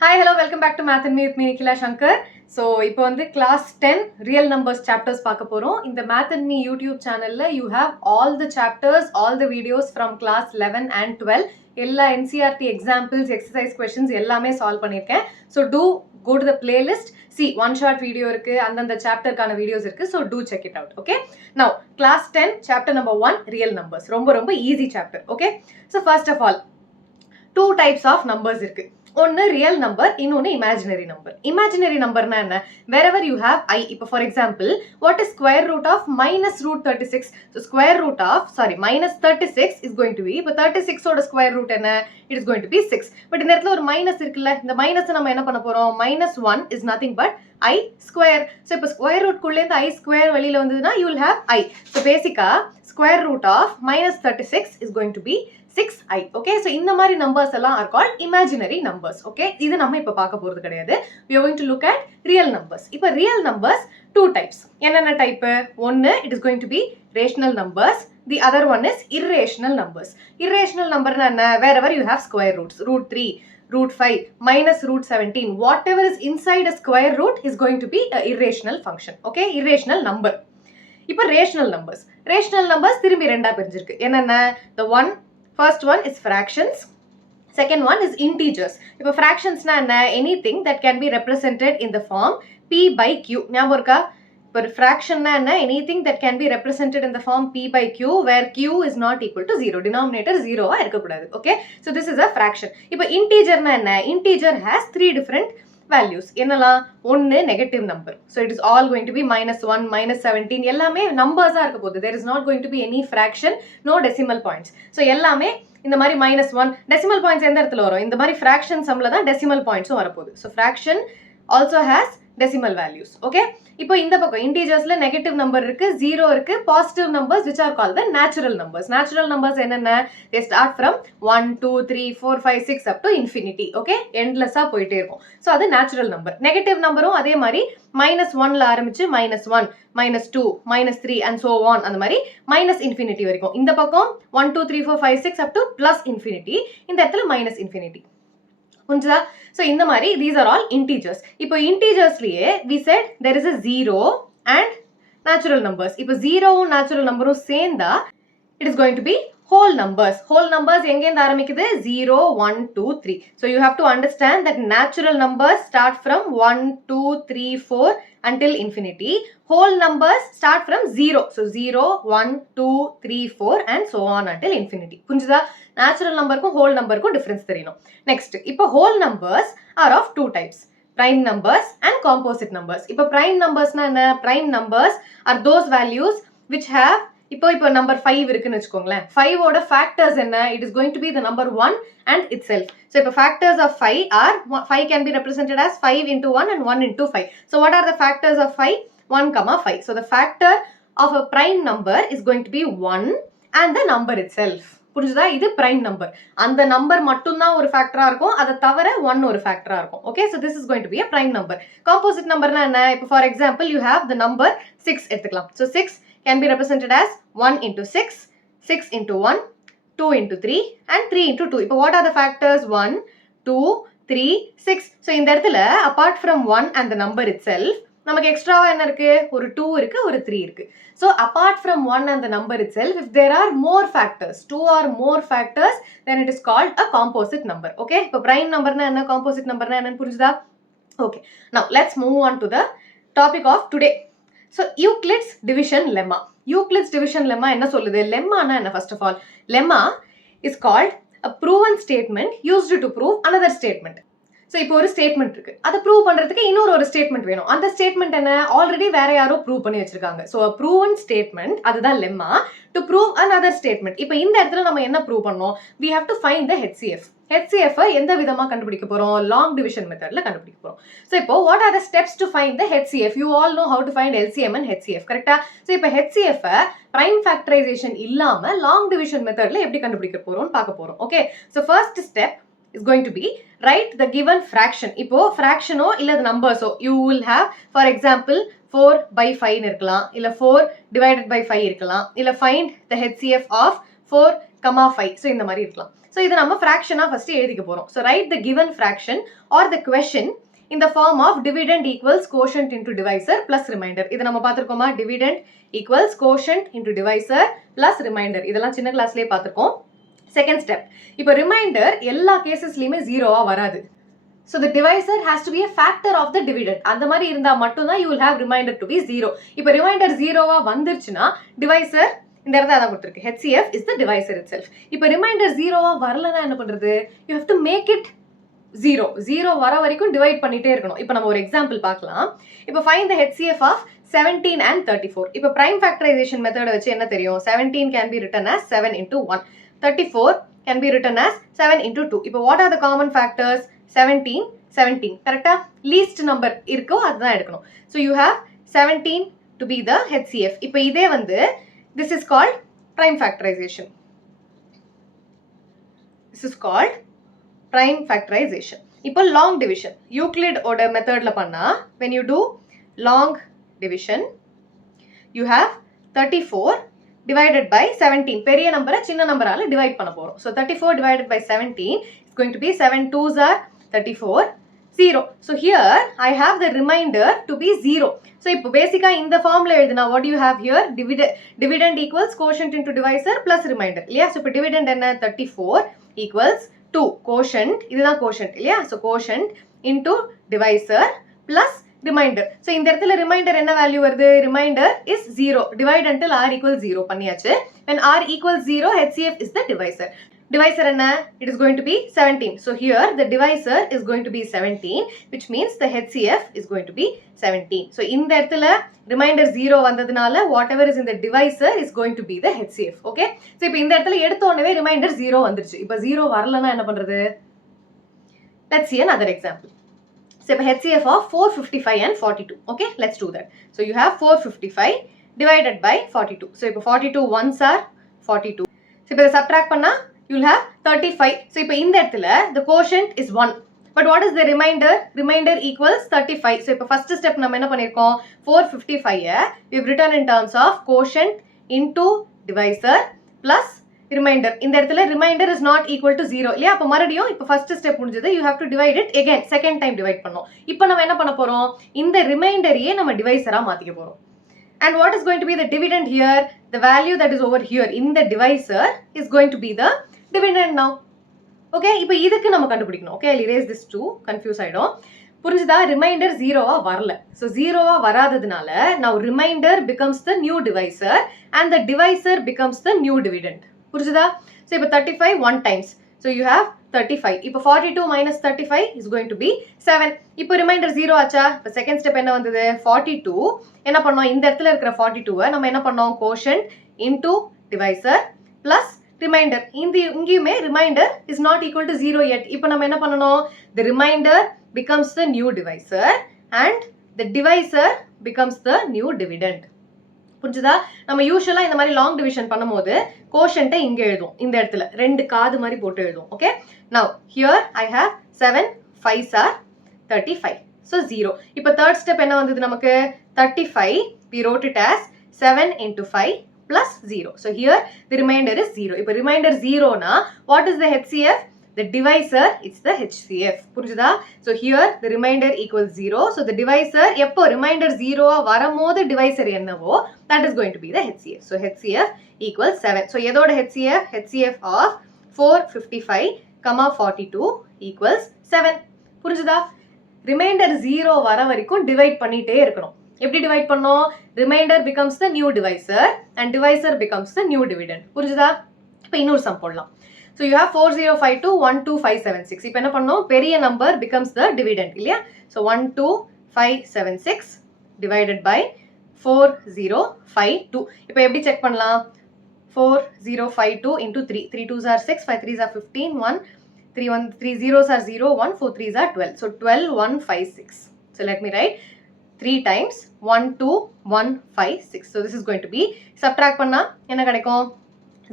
Hi, hello, welcome back to Math&Me with me, Nikhila Shankar. So, இப்போ வந்து class 10 real numbers chapters பார்க்க போறோம். இந்த Math&Me YouTube channelல you have all the chapters, all the videos from class 11 and 12. எல்லா NCERT examples, exercise questions எல்லாமே solve பண்ணிருக்கேன். So, do go to the playlist. See, one shot video இருக்கு, அந்தந்த chapterக்கான videos இருக்கு. So, do check it out. Okay. Now, class 10 chapter number 1 real numbers. ரொம்ப easy chapter. Okay. So, first of all, two types of numbers இருக்கு. ஒன்னு real number, இன்னொன்னு imaginary number. Imaginary நம்பர்னா என்ன? wherever you have I. இப்போ for example, what is square root of minus root 36? So square root of, minus 36 is going to be, இப்போ 36 ஓட square root என்ன? It is going to be 6. பட் இந்த இடத்துல ஒரு மைனஸ் இருக்குல்ல, இந்த மைனஸ் நம்ம என்ன பண்ண போறோம்? minus 1 is nothing but I square. So இப்போ square root குள்ளே இந்த I square வெளியில வந்ததுன்னா you will have I. So basically, square root of minus 36 is going to be 6i. Okay, so இந்த மாதிரி numbers எல்லாம் are called imaginary numbers. Okay, இது நம்ம இப்ப பார்க்க போறது கிடையாது. We are going to look at real numbers. இப்ப real numbers two types. என்னென்ன டைப்? ஒன்னு it is going to be rational numbers. The other one is irrational numbers. Irrational number என்ன? Wherever you have square roots, root 3, root 5, minus root 17, whatever is inside a square root is going to be a irrational function. Okay, irrational number. இப்ப rational numbers. Rational numbers திரும்பி ரெண்டா பிரிஞ்சிருக்கு. என்னென்ன? The first one is fractions. Second one is integers. இப்போ fractions na anything that can be represented in the form p by q. ஞாபகம் இருக்கா? இப்போ fraction na anything that can be represented in the form p by q where q is not equal to 0. Denominator 0 ஆ இருக்கக்கூடாது. Okay? So this is a fraction. இப்போ integer na என்ன? Integer has three different values. என்னலாம்? ஒன்னு negative number. So it is all going to be minus 1, minus 17. எல்லாமே numbers ஆ இருக்க போகுது. There is not going to be any fraction, no decimal points. So எல்லாமே இந்த மாதிரி minus 1, decimal points எந்த இடத்துல வரும்? இந்த மாதிரி fraction sumல தான் decimal pointsம் வரப்போகுது. So fraction also has decimal values. Okay? இப்போ இந்த பக்கம் integersல negative number இருக்கு, 0 இருக்கு, positive numbers which are called the natural numbers. Natural numbers என்னென்ன? They start from 1, 2, 3, 4, 5, 6 up to infinity. Okay? Endless ஆ போயிட்டே இருக்கும். So அது natural number. Negative numberம் அதே மாதிரி minus 1ல ஆரம்பிச்சு minus 1, minus 2, minus 3 and so on. அந்த மாதிரி minus infinity வரைக்கும். இந்த பக்கம் 1, 2, 3, 4, 5, 6 up to plus infinity. இந்த இடத்துல minus infinity. புரிஞ்சுதா? So இந்த மாதிரி these are all integers. இப்போ integersலயே we said there is a 0 and natural numbers. இப்போ 0வும் natural numberம் சேர்ந்தா it is going to be whole numbers. Whole numbers எங்கேந்து ஆரம்பிக்குது? 0, 1, 2, 3. So you have to understand that natural numbers start from 1, 2, 3, 4 until infinity. Whole numbers start from 0. So 0, 1, 2, 3, 4 and so on until infinity. புரிஞ்சுதா? Natural numberக்கும் whole numberக்கும் difference தெரியணும். Next, இப்போ whole numbers are of two types. Prime numbers and composite numbers. இப்போ prime numbersனா என்ன? Prime numbers are those values which have இப்போ number 5 இருக்குன்னு வெச்சுக்கோங்களேன். 5 ஓட factors என்ன? It is going to be the number 1 and itself. So இப்போ factors of 5 are 5 can be represented as 5 into 1 and 1 into 5. So what are the factors of 5? 1, 5. So the factor of a prime number is going to be 1 and the number itself. புரிஞ்சுதா? இது prime number. அந்த number மட்டும்தான் ஒரு factor ஆ இருக்கும், அதை தவிர 1 ஒரு factor ஆ இருக்கும். Okay, so this is going to be a prime number. Composite numberனா என்ன? இப்போ for example you have the number 6 எடுத்துக்கலாம். So 6 can be represented as 1 into 6, 6 into 1, 2 into 3 and 3 into 2. இப்போ what are the factors? 1, 2, 3, 6. So இந்த இடத்துல apart from 1 and the number itself, நமக்கு எக்ஸ்ட்ராவா என்ன இருக்கு? ஒரு 2 இருக்கு, ஒரு 3 இருக்கு. So apart from 1 and the number itself, if there are more factors, 2 or more factors, then it is called a composite number. Okay? இப்போ prime numberனா என்ன? Composite numberனா என்னன்னு புரிஞ்சுதா? Okay. Now let's move on to the topic of today. So Euclid's division lemma. Euclid's division lemma என்ன சொல்லுது? lemma என்ன? First of all, lemma is called a proven statement used to prove another statement. So இப்போ ஒரு statement இருக்கு, அதை prove பண்றதுக்கு இன்னொரு ஒரு statement வேணும். அந்த statement என்ன? ஆல்ரெடி வேற யாரோ prove பண்ணி வச்சிருக்காங்க. So a proven statement, அதுதான் lemma, to prove another statement. இப்போ இந்த இடத்துல நம்ம என்ன prove பண்ணோம்? We have to find the HCF. HCF எந்த விதமா கண்டுபிடிக்க போறோம்? long division methodல கண்டுபிடிக்க போறோம். So இப்போ what are the steps to find the HCF? You all know how to find LCM and HCF, கரெக்ட்டா? So இப்போ HCF prime factorisation இல்லாம long division methodல எப்படி கண்டுபிடிக்க போறோம்னு பார்க்க போறோம். Okay, so first step is going to be write the given fraction. இப்போ fraction ஓ இல்ல numbers ஓ you will have, for example 4 by 5 இருக்கலாம், இல்ல 4 divided by 5 இருக்கலாம், இல்ல find the HCF of 4 comma 5. So இந்த மாதிரி இருக்கலாம். So இதை நம்ம fraction first எழுதிக்க போறோம். So write the given fraction or the question in the form of dividend equals quotient into divisor plus remainder. இதை நம்ம பார்த்திருக்கோமா? Dividend equals quotient into divisor plus remainder. இதெல்லாம் சின்ன கிளாஸ்லயே பார்த்திருக்கோம். Second step. இப்போ remainder எல்லா கேசஸ்லயுமே 0 வராது. So the divisor has to be a factor of the dividend. அந்த மாதிரி இருந்தா மட்டும்தான் you will have remainder to be 0. இப்போ remainder 0 வந்துருச்சுன்னா divisor இந்த இடத்துல அதான் கொடுத்திருக்கு. HCF is the divisor itself. இப்போ remainder 0 வரலனா என்ன பண்றது? You have to make it 0 வர வரைக்கும் டிவைட் பண்ணிட்டே இருக்கணும். இப்போ நம்ம ஒரு எக்ஸாம்பிள் பார்க்கலாம். இப்போ find the HCF of 17 and 34. இப்போ prime factorization method வச்சு என்ன தெரியும்? 17 can be written as 7 into 1. 34 can be written as 7 into 2. இப்போ what are the common factors? 17 correct? Least number இருக்கோ அதுதான் எடுக்கணும். So you have 17 to be the HCF. இப்போ இதே வந்து this is called prime factorization. This is called prime factorization. இப்போ long division. Euclid ஓட மெத்தட்ல பண்ணா when you do long division you have 34 divided by 17. பெரிய நம்பரை சின்ன நம்பரால டிவைட் பண்ண போறோம். So 34 divided by 17 is going to be 7 2s are 34 0. So here I have the remainder to be 0. So இப்போ பேசிக்கா இந்த ஃபார்ம்ல எழுதுனா what do you have here? Dividend equals quotient into divisor plus remainder. இல்லையா? So இப்போ dividend என்ன? 34 equals 2 quotient, இதுதான் quotient இல்லையா? So quotient into divisor plus remainder. So இந்த இடத்துல remainder என்ன வேல்யூ வருது? Remainder is 0. Divide until r equals 0 பண்ணியாச்சு. When r equals 0, HCF is the divisor. Divisor என்ன? It is going to be 17. So here the divisor is going to be 17, which means the HCF is going to be 17. So இந்த இடத்துல remainder 0 வந்ததுனால whatever is in the divisor is going to be the HCF. Okay? So இப்போ இந்த இடத்துல எடுத்த உடனே remainder 0 வந்துருச்சு. இப்போ 0 வரலனா என்ன பண்றது? Let's see another example. So இப்போ HCF of 455 and 42. Okay? Let's do that. So you have 455 divided by 42. So இப்போ 42 ones are 42. So இப்போ subtract பண்ணா you'll have 35. So இப்போ இந்த இடத்துல the quotient is 1. But what is the remainder? Remainder equals 35. So இப்போ first step நம்ம என்ன பண்ணிருக்கோம்? 455 we've written in terms of quotient into divisor plus remainder. இந்த இடத்துல remainder is not equal to 0. இல்லையா? அப்போ மறுபடியும் இப்போ first step முடிஞ்சது. You have to divide it again. Second time divide பண்ணோம். இப்போ நம்ம என்ன பண்ண போறோம்? இந்த remainder-ஐயே நம்ம divisor-ஆ மாத்திக்க போறோம். And what is going to be the dividend here? The value that is over here in the divisor is going to be the dividend now. Okay, இப்போ இதுக்கு நம்ம கண்டுபிடிக்கணும். Okay, I'll erase this too. Confuse ஆயிடும். புரிஞ்சுதா? Remainder 0 வரல. So 0 வராததுனால now remainder becomes the new divisor and the divisor becomes the new dividend. புரிஞ்சுதா? So இப்போ 35 1 times. So you have 35. இப்போ 42 minus 35 is going to be 7. இப்போ remainder 0 ஆச்சா? இப்போ second step என்ன வந்தது? 42 என்ன பண்ணோம்? இந்த இடத்துல இருக்கிற 42 நம்ம என்ன பண்ணோம்? Quotient into divisor plus remainder. இங்கேயுமே remainder is not equal to 0 yet. இப்போ நம்ம என்ன பண்ணணும்? The remainder becomes the new divisor and the divisor becomes the new dividend. புரிஞ்சுதா? நம்ம யூசுவலா இந்த மாதிரி லாங் டிவிஷன் பண்ணும்போது கோஷன்ட்டை இங்க எழுதுவோம். இந்த இடத்துல ரெண்டு காது மாதிரி போட்டு எழுதுவோம். Okay? Now here I have 7 5s are 35. So 0. இப்போ third step என்ன வந்தது நமக்கு? 35 we wrote it as 7 into 5 plus 0. So here the remainder is 0. இப்போ remainder 0 na what is the HCF? The divisor it's the HCF. புரிஞ்சுதா? So here the remainder equals 0. So the divisor எப்போ remainder 0 வரும்போது divisor என்னவோ that is going to be the HCF. So HCF equals 7. So எதோட HCF? HCF of 455, 42 equals 7. புரிஞ்சுதா? remainder 0 வர வரைக்கும் டிவைட் பண்ணிட்டே இருக்கணும். எப்படி டிவைட் பண்ணோம்? remainder becomes the new divisor and divisor becomes the new dividend. புரிஞ்சுதா? இப்போ இன்னொரு சம் போடலாம். So you have 4052 12576. இப்போ என்ன பண்ணோம்? பெரிய number becomes the dividend இல்லையா? So 12576 divided by 4052. இப்போ எப்படி செக் பண்ணலாம்? 4052 into 3. 3 2s are 6, 5 3s are 15, 3 zeros are 0, 1 4 3s are 12. So 12 156. So let me write 3 times 1 2 1 5 6. So this is going to be subtract பண்ணா என்ன கிடைக்கும்?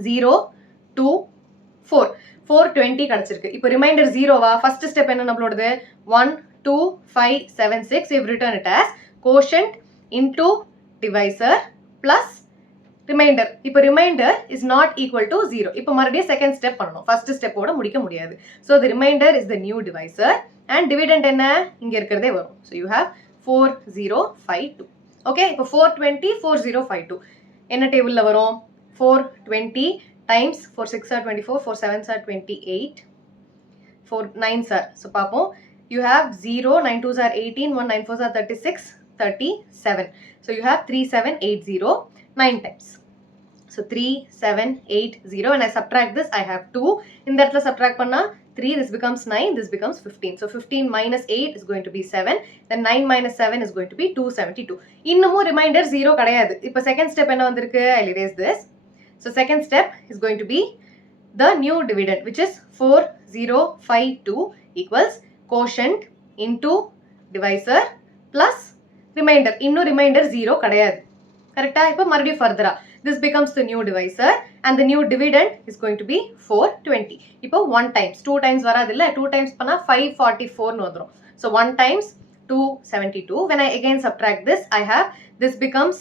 0 2 4 420 கிடைச்சிருக்கு. இப்போ ரிமைண்டர் 0வா? ஃபர்ஸ்ட் ஸ்டெப் என்ன நம்மளோடது? 1 2 5 7 6. we've written it as quotient into divisor plus remainder. இப்போ remainder is not equal to 0. இப்போ மறுபடியும் second step பண்ணணும். first step ஓட முடிக்க முடியாது. So the remainder is the new divisor and dividend என்ன இங்க இருக்கிறதே வரும். So you have 4052. Okay, இப்போ 420 4052. என்ன டேபிள்ல வரும்? 420 times 4 6 are 24, 4 7 are 28, 4 9s are. So பாப்போம். You have 0, 9 2s are 18, 1 9 4s are 36, 37. So you have 3780 9 times. So 3780. When I subtract this, I have 2. In that subtract panna 3, this becomes 9, this becomes 15. So 15 minus 8 is going to be 7. Then 9 minus 7 is going to be 272. இன்னும் remainder 0 கிடையாது. இப்போ second step என்ன வந்திருக்கு? I'll erase this. So second step is going to be the new dividend, which is 4052 equals quotient into divisor plus remainder. இன்னும் remainder 0 கிடையாது. கரெக்ட்டா? இப்போ மறுபடியும் further this becomes the new divisor and the new dividend is going to be 420. இப்போ 1 times 2 times வராதில்ல 2 times பண்ணா 544 னு வந்துரும். So 1 times 272. When I again subtract this, I have this becomes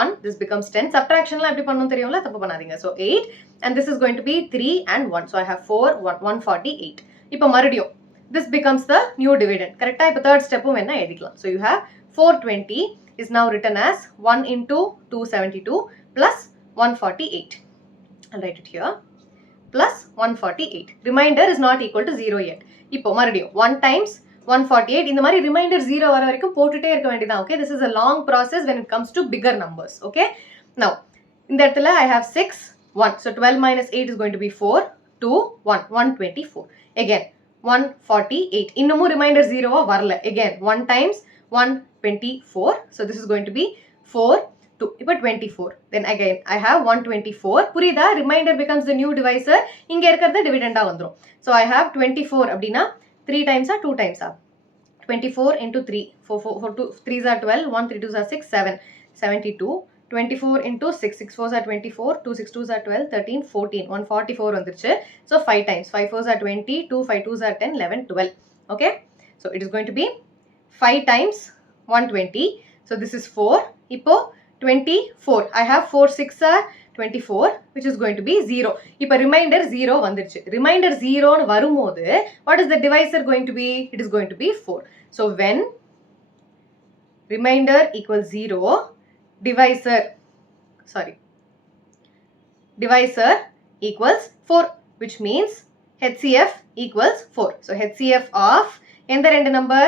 1, this becomes 10. Subtractionலாம் எப்படி பண்ணனும் தெரியும்ல, தப்பு பண்ணாதீங்க. So 8 and this is going to be 3 and 1. So I have 4 148. இப்போ மறுபடியும் this becomes the new dividend. கரெக்ட்டா? இப்போ third step வேணா எழுதிக்கலாம். So you have 420 is now written as 1 into 272 plus 148. I'll write it here. Plus 148. Remainder is not equal to 0 yet. இப்போ மறுபடியும் 1 times 148. இந்த மாதிரி remainder 0 வர வரைக்கும் போட்டுட்டே இருக்க வேண்டியதான். Okay, this is a long process when it comes to bigger numbers. Okay, now இந்த இடத்துல I have 6 1. So 12 minus 8 is going to be 4 2 1 124. Again 148. இன்னமும் remainder 0 வரல. Again 1 times 124. So this is going to be 4 2. இப்போ 24. Then again I have 124. புரியுதா? Remainder becomes the new divisor. இங்க இருக்கிறது dividend வந்துரும். So I have 24 அப்படினா 3 times or 2 times are 24 into 3. 4 2 3s are 12, 1 3 2s are 6 7 72. 24 into 6 6 4s are 24, 2 6 2s are 12, 13 14 144 வந்துருச்சு. So 5 times 5 4s are 20, 2 5 2s are 10 11 12. Okay, so it is going to be 5 times 120. So this is 4. இப்போ 24. I have 4 6 are 24, which is going to be 0. இப்போ remainder 0 வந்துருச்சு. Remainder 0 னு வரும்போது what is the divisor going to be? It is going to be 4. So when remainder equals 0, divisor equals 4, which means HCF equals 4. So HCF of எந்த ரெண்டு number?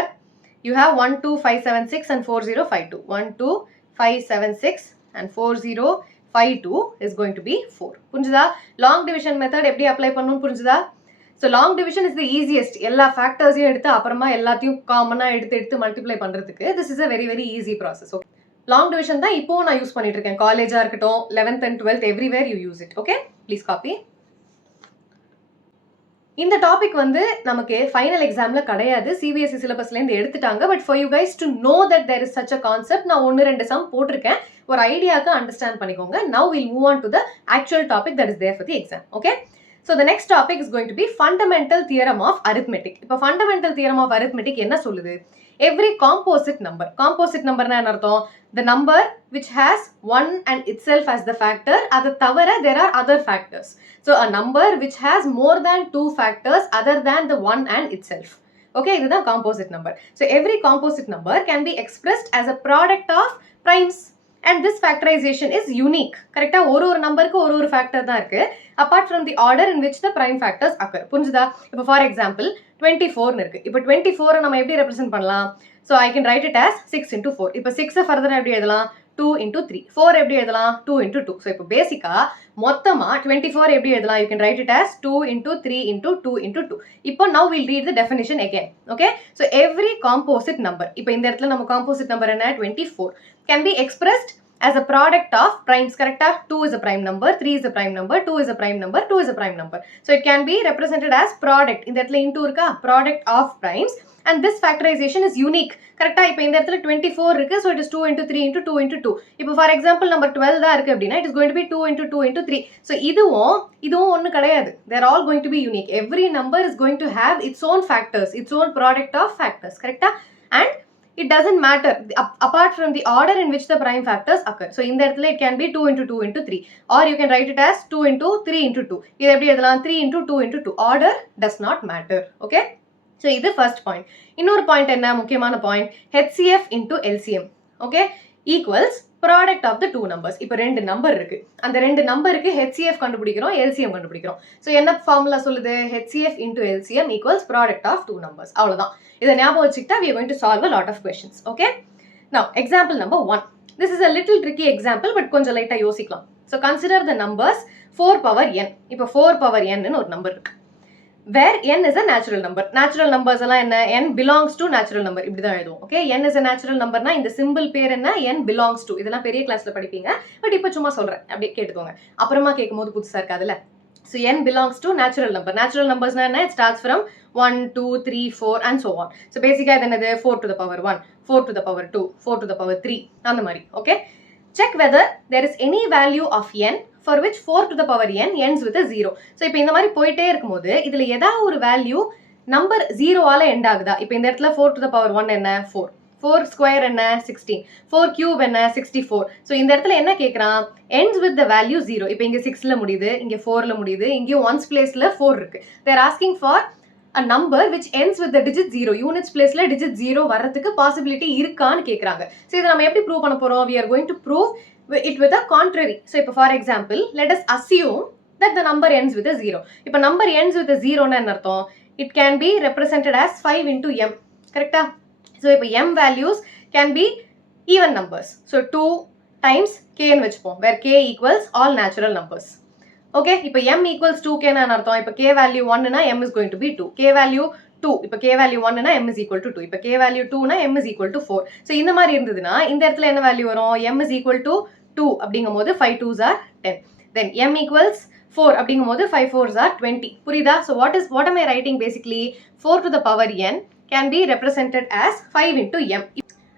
You have 12576 and 4052. 12576 and 4052 is going to be 4. புரிஞ்சுதா? Long division method எப்படி அப்ளை பண்ணனும் புரிஞ்சுதா? So long division is the easiest. எல்லா ஃபேக்டர்ஸையும் எடுத்து அப்புறமா எல்லாத்தையும் காமனா எடுத்து மல்டிப்ளை பண்றதுக்கு this is a very very easy process. Okay, long division தான் இப்போ நான் யூஸ் பண்ணிட்டு இருக்கேன். காலேஜா இருக்கட்டும் 11th and 12th everywhere you use it. Okay, please copy. இந்த டாபிக் வந்து நமக்கு ஃபைனல் எக்ஸாம்ல கிடையாது, சிபிஎஸ்இ சிலபஸ்ல இருந்து எடுத்துட்டாங்க. But for you guys to know that there is such a concept, நான் 1-2 சம் போட்டிருக்கேன், ஒரு ஐடியாக்கு அண்டர்ஸ்டாண்ட் பண்ணிக்கோங்க. Now will move on to the actual topic that is there for the exam. Okay, so the next topic is going to be fundamental theorem of arithmetic. இப்போ fundamental theorem of arithmetic என்ன சொல்லுது? Every composite number னா என்ன அர்த்தம்? The number which has 1 and itself as the factor, அது தவிர there are other factors. So a number which has more than 2 factors other than the 1 and itself. Okay, இதுதான் composite number. So every composite number can be expressed as a product of primes. And this factorization is unique. கரெக்ட்டா? ஒரு நம்பருக்கு ஒரு ஃபேக்டர் தான் இருக்கு, apart from the order in which the prime factors occur. புரிஞ்சுதா? இப்போ for example 24 னு இருக்கு. இப்போ 24 நம்ம எப்படி ரெப்ரசன்ட் பண்ணலாம்? So I can write it as 6 into 4. இப்போ 6 ஃபர்தரா எப்படி எழுதலாம்? 2 into 3. 4 எப்படி எழுதலாம்? 2 into 2. So இப்போ பேசிக்கா மொத்தமா 24 எப்படி எழுதலாம்? You can write it as 2 into 3 into 2 into 2. இப்போ now we'll read the definition again. Okay, so every composite number, இப்போ இந்த இடத்துல நம்ம composite number என்ன? 24 can be expressed as a product of primes. Correcta? 2 is a prime number, 3 is a prime number, 2 is a prime number, 2 is a prime number. So it can be represented as product. இந்த இடத்துல into இருக்கா? Product of primes. And this factorization is unique. Correcta? இப்போ இந்த இடத்துல 24 இருக்கு, so it is 2 into 3 into 2 into 2. இப்போ for example number 12 தான் இருக்கு அப்படின்னா it is going to be 2 into 2 into 3. So இதுவும் ஒண்ணு கிடையாது. They are all going to be unique. Every number is going to have its own factors, its own product of factors. Correcta? And it doesn't matter apart from the order in which the prime factors occur. So இந்த இடத்துல it can be 2 into 2 into 3 or you can write it as 2 into 3 into 2. இது எப்படி எழுதலாம் 3 into 2 into 2. Order does not matter. Okay. So இது first point. இன்னொரு point என்ன முக்கியமான point HCF into LCM. Okay. Equals product of the two numbers. இப்போ ரெண்டு நம்பர் இருக்கு. அந்த ரெண்டு நம்பருக்கு HCF கண்டுபிடிக்கிறோம், LCM கண்டுபிடிக்கிறோம். So என்ன ஃபார்முலா சொல்லுது? HCF into LCM equals product of two numbers. அவ்வளவுதான். இதை ஞாபகம் வச்சுக்கிட்டா we are going to solve a lot of questions. Okay? Now, example number 1. This is a little tricky example, but கொஞ்சம் லைட்டா யோசிக்கலாம். So consider the numbers 4 power n. இப்போ 4 power n ன்னு ஒரு நம்பர் இருக்கு. Where n is a natural number. Natural numbers எல்லாம் என்ன? n belongs to natural number. இப்படி தான் எழுதுவோம். Okay? n is a natural number னா இந்த symbol பேர் என்ன? n belongs to. இதெல்லாம் பெரிய கிளாஸ்ல படிப்பீங்க. பட் இப்போ சும்மா சொல்றேன். அப்படியே கேட்டுக்கோங்க. அப்புறமா கேட்கும்போது புதுசா இருக்காதுல்ல. So n belongs to natural number. Natural numbers னா என்ன? It starts from 1, 2, 3, 4 and so on. So basically இது என்னது? 4 to the power 1, 4 to the power 2, 4 to the power 3 அந்த மாதிரி. Okay? Check whether there is any value of n for which 4 to the power n ends with a 0. So இப்போ இந்த மாதிரி போயிட்டே இருக்கும்போது இதுல ஏதாவது ஒரு வேல்யூ நம்பர் 0 ஆல எண்ட் ஆகுதா? இப்போ இந்த இடத்துல 4 to the power 1 என்ன? 4. 4 ஸ்கொயர் என்ன? 16. 4 கியூப் என்ன? 64. So இந்த இடத்துல என்ன கேக்குறான்? ends with the value 0. இப்போ இங்க 6ல முடியுது, இங்க 4ல முடியுது, இங்க ones placeல 4 இருக்கு. They are asking for a number which ends with the digit 0. Units placeல digit 0 வரதுக்கு possibility இருக்கான்னு கேக்குறாங்க. So இதை நம்ம எப்படி prove பண்ண போறோம்? We are going to prove it with a contrary. So இப்போ for example, let us assume that the number ends with a 0. இப்போ number ends with a 0 னா என்ன அர்த்தம்? It can be represented as 5 into m. கரெக்ட்டா? So இப்போ m values can be even numbers. So 2 times k ன்னு வெச்சுப்போம். Where k equals all natural numbers. Okay, இப்போ m equals 2k னா என்ன அர்த்தம்? இப்போ k value 1 னா m is going to be 2. K value 2. இப்போ k value 1 னா m is equal to 2. இப்போ k value 2 னா m is equal to 4. So இந்த மாதிரி இருந்ததுனா இந்த இடத்துல என்ன வேல்யூ வரும்? m is equal to 2 அப்படிங்கும்போது 5 2s are 10. Then m equals 4 அப்படிங்கும்போது 5 4s are 20. புரியுதா? So what am I writing basically? 4 to the power n can be represented as 5 into m.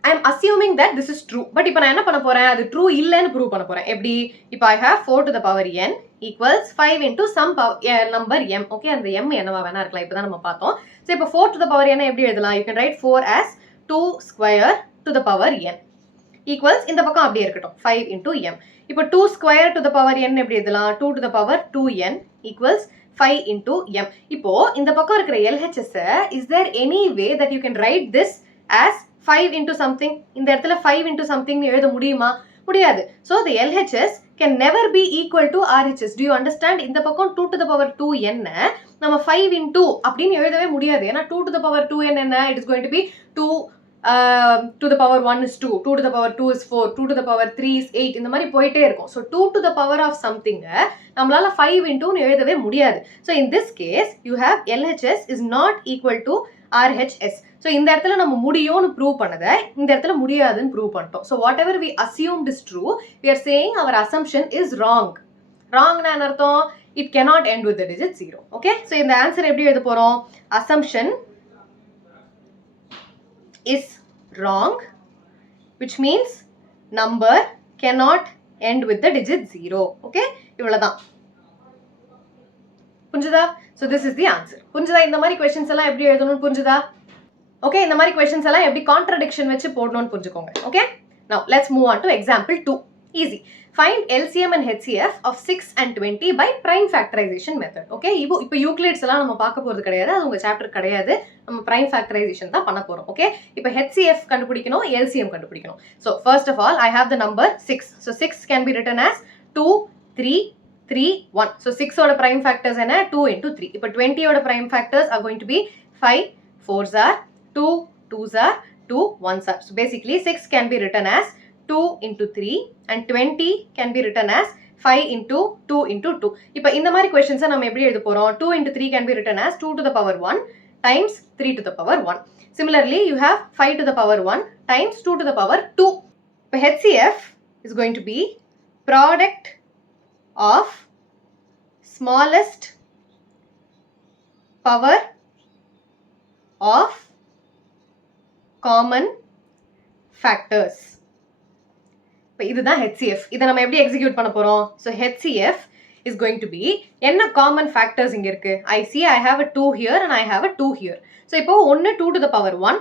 I am assuming that this is true. But இப்போ நான் என்ன பண்ண போறேன்? அது true இல்லன்னு prove பண்ண போறேன். எப்படி? இப்போ I have 4 to the power n equals 5 into some number m. Okay, அந்த m என்னவா வேணா இருக்கலாம். இப்போ தான் நம்ம பார்த்தோம். So இப்போ 4 to the power n எப்படி எழுதலாம்? You can write 4 as 2 square to the power n equals இந்த பக்கம் அப்படியே இருக்கட்டும் 5 into m. இப்போ 2 square to the power n எப்படி எழுதலாம்? 2 to the power 2n equals 5 into m. இப்போ இந்த பக்கம் இருக்கிற LHS is there any way that you can write this as 5 into something? இந்த இடத்துல 5 into something எழுத முடியுமா? முடியாது. So the LHS can never be equal to RHS. Do you understand? இந்த பக்கம் 2 to the power 2n நம்ம 5 into அப்படின்னு எழுதவே முடியாது. ஏன்னா 2 to the power 2n என்ன? It is going to be 2 to the power 1 is 2, 2 to the power 2 is 4, 2 to the power 3 is 8. இந்த மாதிரி போயிட்டே இருக்கும். So 2 to the power of something நம்மளால 5 into னு எழுதவே முடியாது. So in this case you have LHS is not equal to RHS. So இந்த இடத்துல நம்ம முடியும்னு prove பண்ணதை இந்த இடத்துல முடியாதுன்னு prove பண்ணிட்டோம். So whatever we assumed is true, we are saying our assumption is wrong. Wrong னா என்ன அர்த்தம்? It cannot end with the digit 0. Okay? So இந்த answer எப்படி எழுத போறோம்? Assumption is wrong, which means number cannot end with the digit 0. Okay? இவ்வளவுதான். புரிஞ்சுதா? So this is the answer. புரிஞ்சுதா? இந்த மாதிரி questions எல்லாம் எப்படி எழுதணும்னு புரிஞ்சுதா? Okay, இந்த மாதிரி questions எல்லாம் எப்படி contradiction வச்சு போடணும்னு புரிஞ்சுக்கோங்க. Okay? Now let's move on to example 2. Easy. Find LCM and HCF of 6 and 20 by prime factorization method. Okay? இப்போ Euclids எல்லாம் நம்ம பார்க்க போறது கிடையாது. அது உங்க chapter கிடையாது. நம்ம prime factorization தான் பண்ண போறோம். Okay? இப்போ HCF கண்டுபிடிக்கணும், LCM கண்டுபிடிக்கணும். So first of all, I have the number 6. So 6 can be written as 2, 3, 3, 1. So 6 ஓட prime factors என்ன? 2 into 3. இப்போ 20 ஓட prime factors are going to be 5, 4s are 2, 2s are 2, 1s are. So basically 6 can be written as 2 into 3 and 20 can be written as 5 into 2 into 2. இப்போ இந்த மாதிரி questions நம்ம எப்படி எழுத போறோம்? 2 into 3 can be written as 2 to the power 1 times 3 to the power 1. Similarly, you have 5 to the power 1 times 2 to the power 2. இப்போ HCF is going to be product of smallest power of common factors. இப்போ இதுதான் HCF. இதை நம்ம எப்படி எக்ஸிக்யூட் பண்ண போறோம்? So HCF is going to be என்ன common factors இங்க இருக்கு? I see I have a 2 here and I have a 2 here. So இப்போ ஒன்னு 2 to the power 1,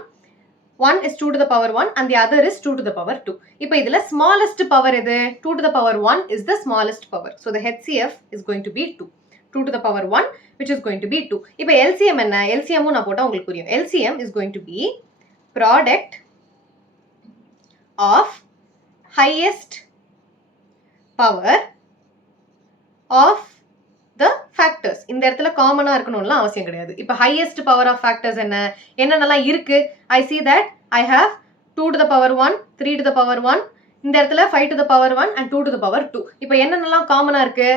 1 is 2 to the power 1 and the other is 2 to the power 2. இப்போ இதில் smallest power எது? 2 to the power 1 is the smallest power. So the HCF is going to be 2. 2 to the power 1 which is going to be 2. இப்போ LCM என்ன? LCM நான் போட்டா உங்களுக்கு புரியும். LCM is going to be product of highest power of the factors. இந்த இடத்துல காமனா இருக்கணும்லாம் அவசியம் கிடையாது. இப்போ highest power of factors என்னென்னலாம் இருக்கு? I see that I have 2 to the power 1, 3 to the power 1, இந்த இடத்துல 5 to the power 1 and 2 to the power 2. இப்போ என்னென்னலாம் காமனா இருக்கு?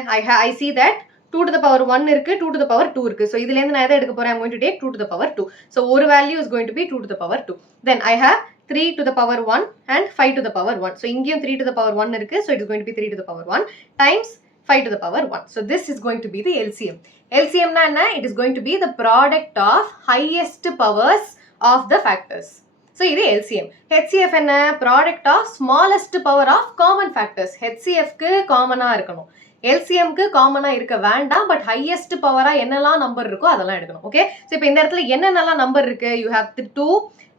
I see that 2 to the power 1 இருக்கு, 2 to the power 2 இருக்கு. So இதுல இருந்து நான் எதை எடுக்க போறேன்? I'm going to take 2 to the power 2. So ஒரு value is going to be 2 to the power 2. Then I have 3 to the power 1 and 5 to the power 1. So இங்கேயும் 3 to the power 1 இருக்கு. So it is going to be 3 to the power 1 times 5 to the power 1. So this is going to be the LCM. LCM na enna? It is going to be the product of highest powers of the factors. So இது LCM. HCF enna? Product of smallest power of common factors. HCF க்கு காமனா இருக்கணும். LCM க்கு காமனா இருக்க வேண்டாம், but highest power என்னெல்லாம் நம்பர் இருக்கோ அதெல்லாம் எடுக்கணும். ஓகே, ஸோ இப்போ இந்த இடத்துல என்னென்னலாம் நம்பர் இருக்கு? You have 2,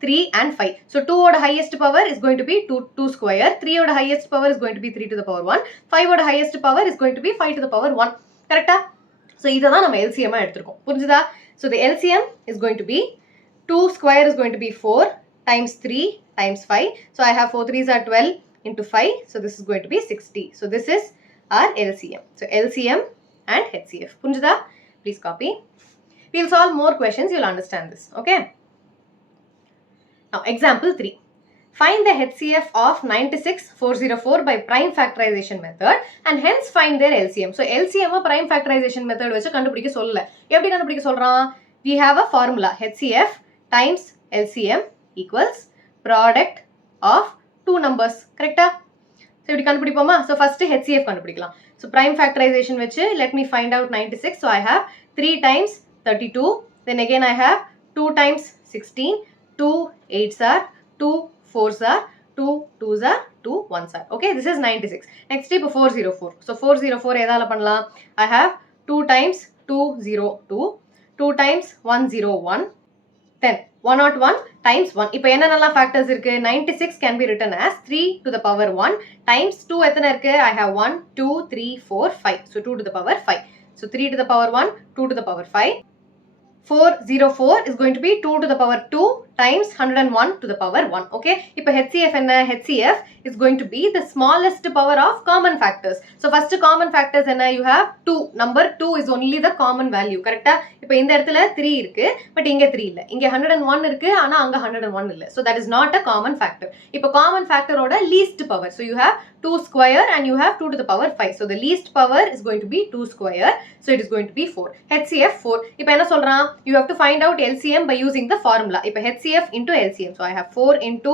3 and 5. So 2 oda highest power is going to be 2 square. 3 oda highest power is going to be 3 to the power 1. 5 oda highest power is going to be 5 to the power 1. Correct? So இதை தான் நம்ம LCM எடுத்திருக்கோம். புரிஞ்சுதா? So the LCM is going to be 2 square is going to be 4 times 3 times 5. So I have 4 3s are 12 into 5. So this is going to be 60. So this is our LCM. So LCM and HCF. புரிஞ்சுதா? Please copy. We'll solve more questions. You'll understand this. Okay? Now, example 3. Find the HCF of 96404 by prime factorization method and hence find their LCM. So, LCM prime factorization method வச்சு கண்டுபிடிக்க சொல்லல. எப்படி கண்டுபிடிக்க சொல்றான்? We have a formula. HCF times LCM equals product of two numbers. Correct? So, இப்படி கண்டுபிடிப்போமா? So, first HCF கண்டுபிடிக்கலாம். So, prime factorization வச்சு let me find out 96. So, I have 3 times 32. Then again I have 2 times 16. 2 8s are, 2 4s are, 2 2s are, 2 1s are. Okay, this is 96. Next step 404. So 404 எதால பண்ணலாம்? I have 2 times 202, 2 times 101, then 101 times 1. இப்போ என்னென்னலாம் factors இருக்கு? 96 can be written as 3 to the power 1 times 2 எத்தனை இருக்கு? I have 1 2 3 4 5. So 2 to the power 5. So 3 to the power 1, 2 to the power 5. 404 is going to be 2 to the power 2 times 101 to the power 1. Okay, இப்போ HCF என்ன? HCF is going to be the smallest power of common factors. So first common factors என்ன? You have 2. Number 2 is only the common value. Correct? இப்போ இந்த இடத்துல 3 இருக்கு, but இங்க 3 இல்ல. இங்க 101 இருக்கு, ஆனா அங்க 101 இல்ல. So that is not a common factor. இப்போ common factor ஓட least power. So you have 2 square and you have 2 to the power 5. So the least power is going to be 2 square. So it is going to be 4. HCF 4. இப்போ என்ன சொல்றான்? You have to find out LCM by using the formula. இப்போ HCF into LCM. So I have 4 into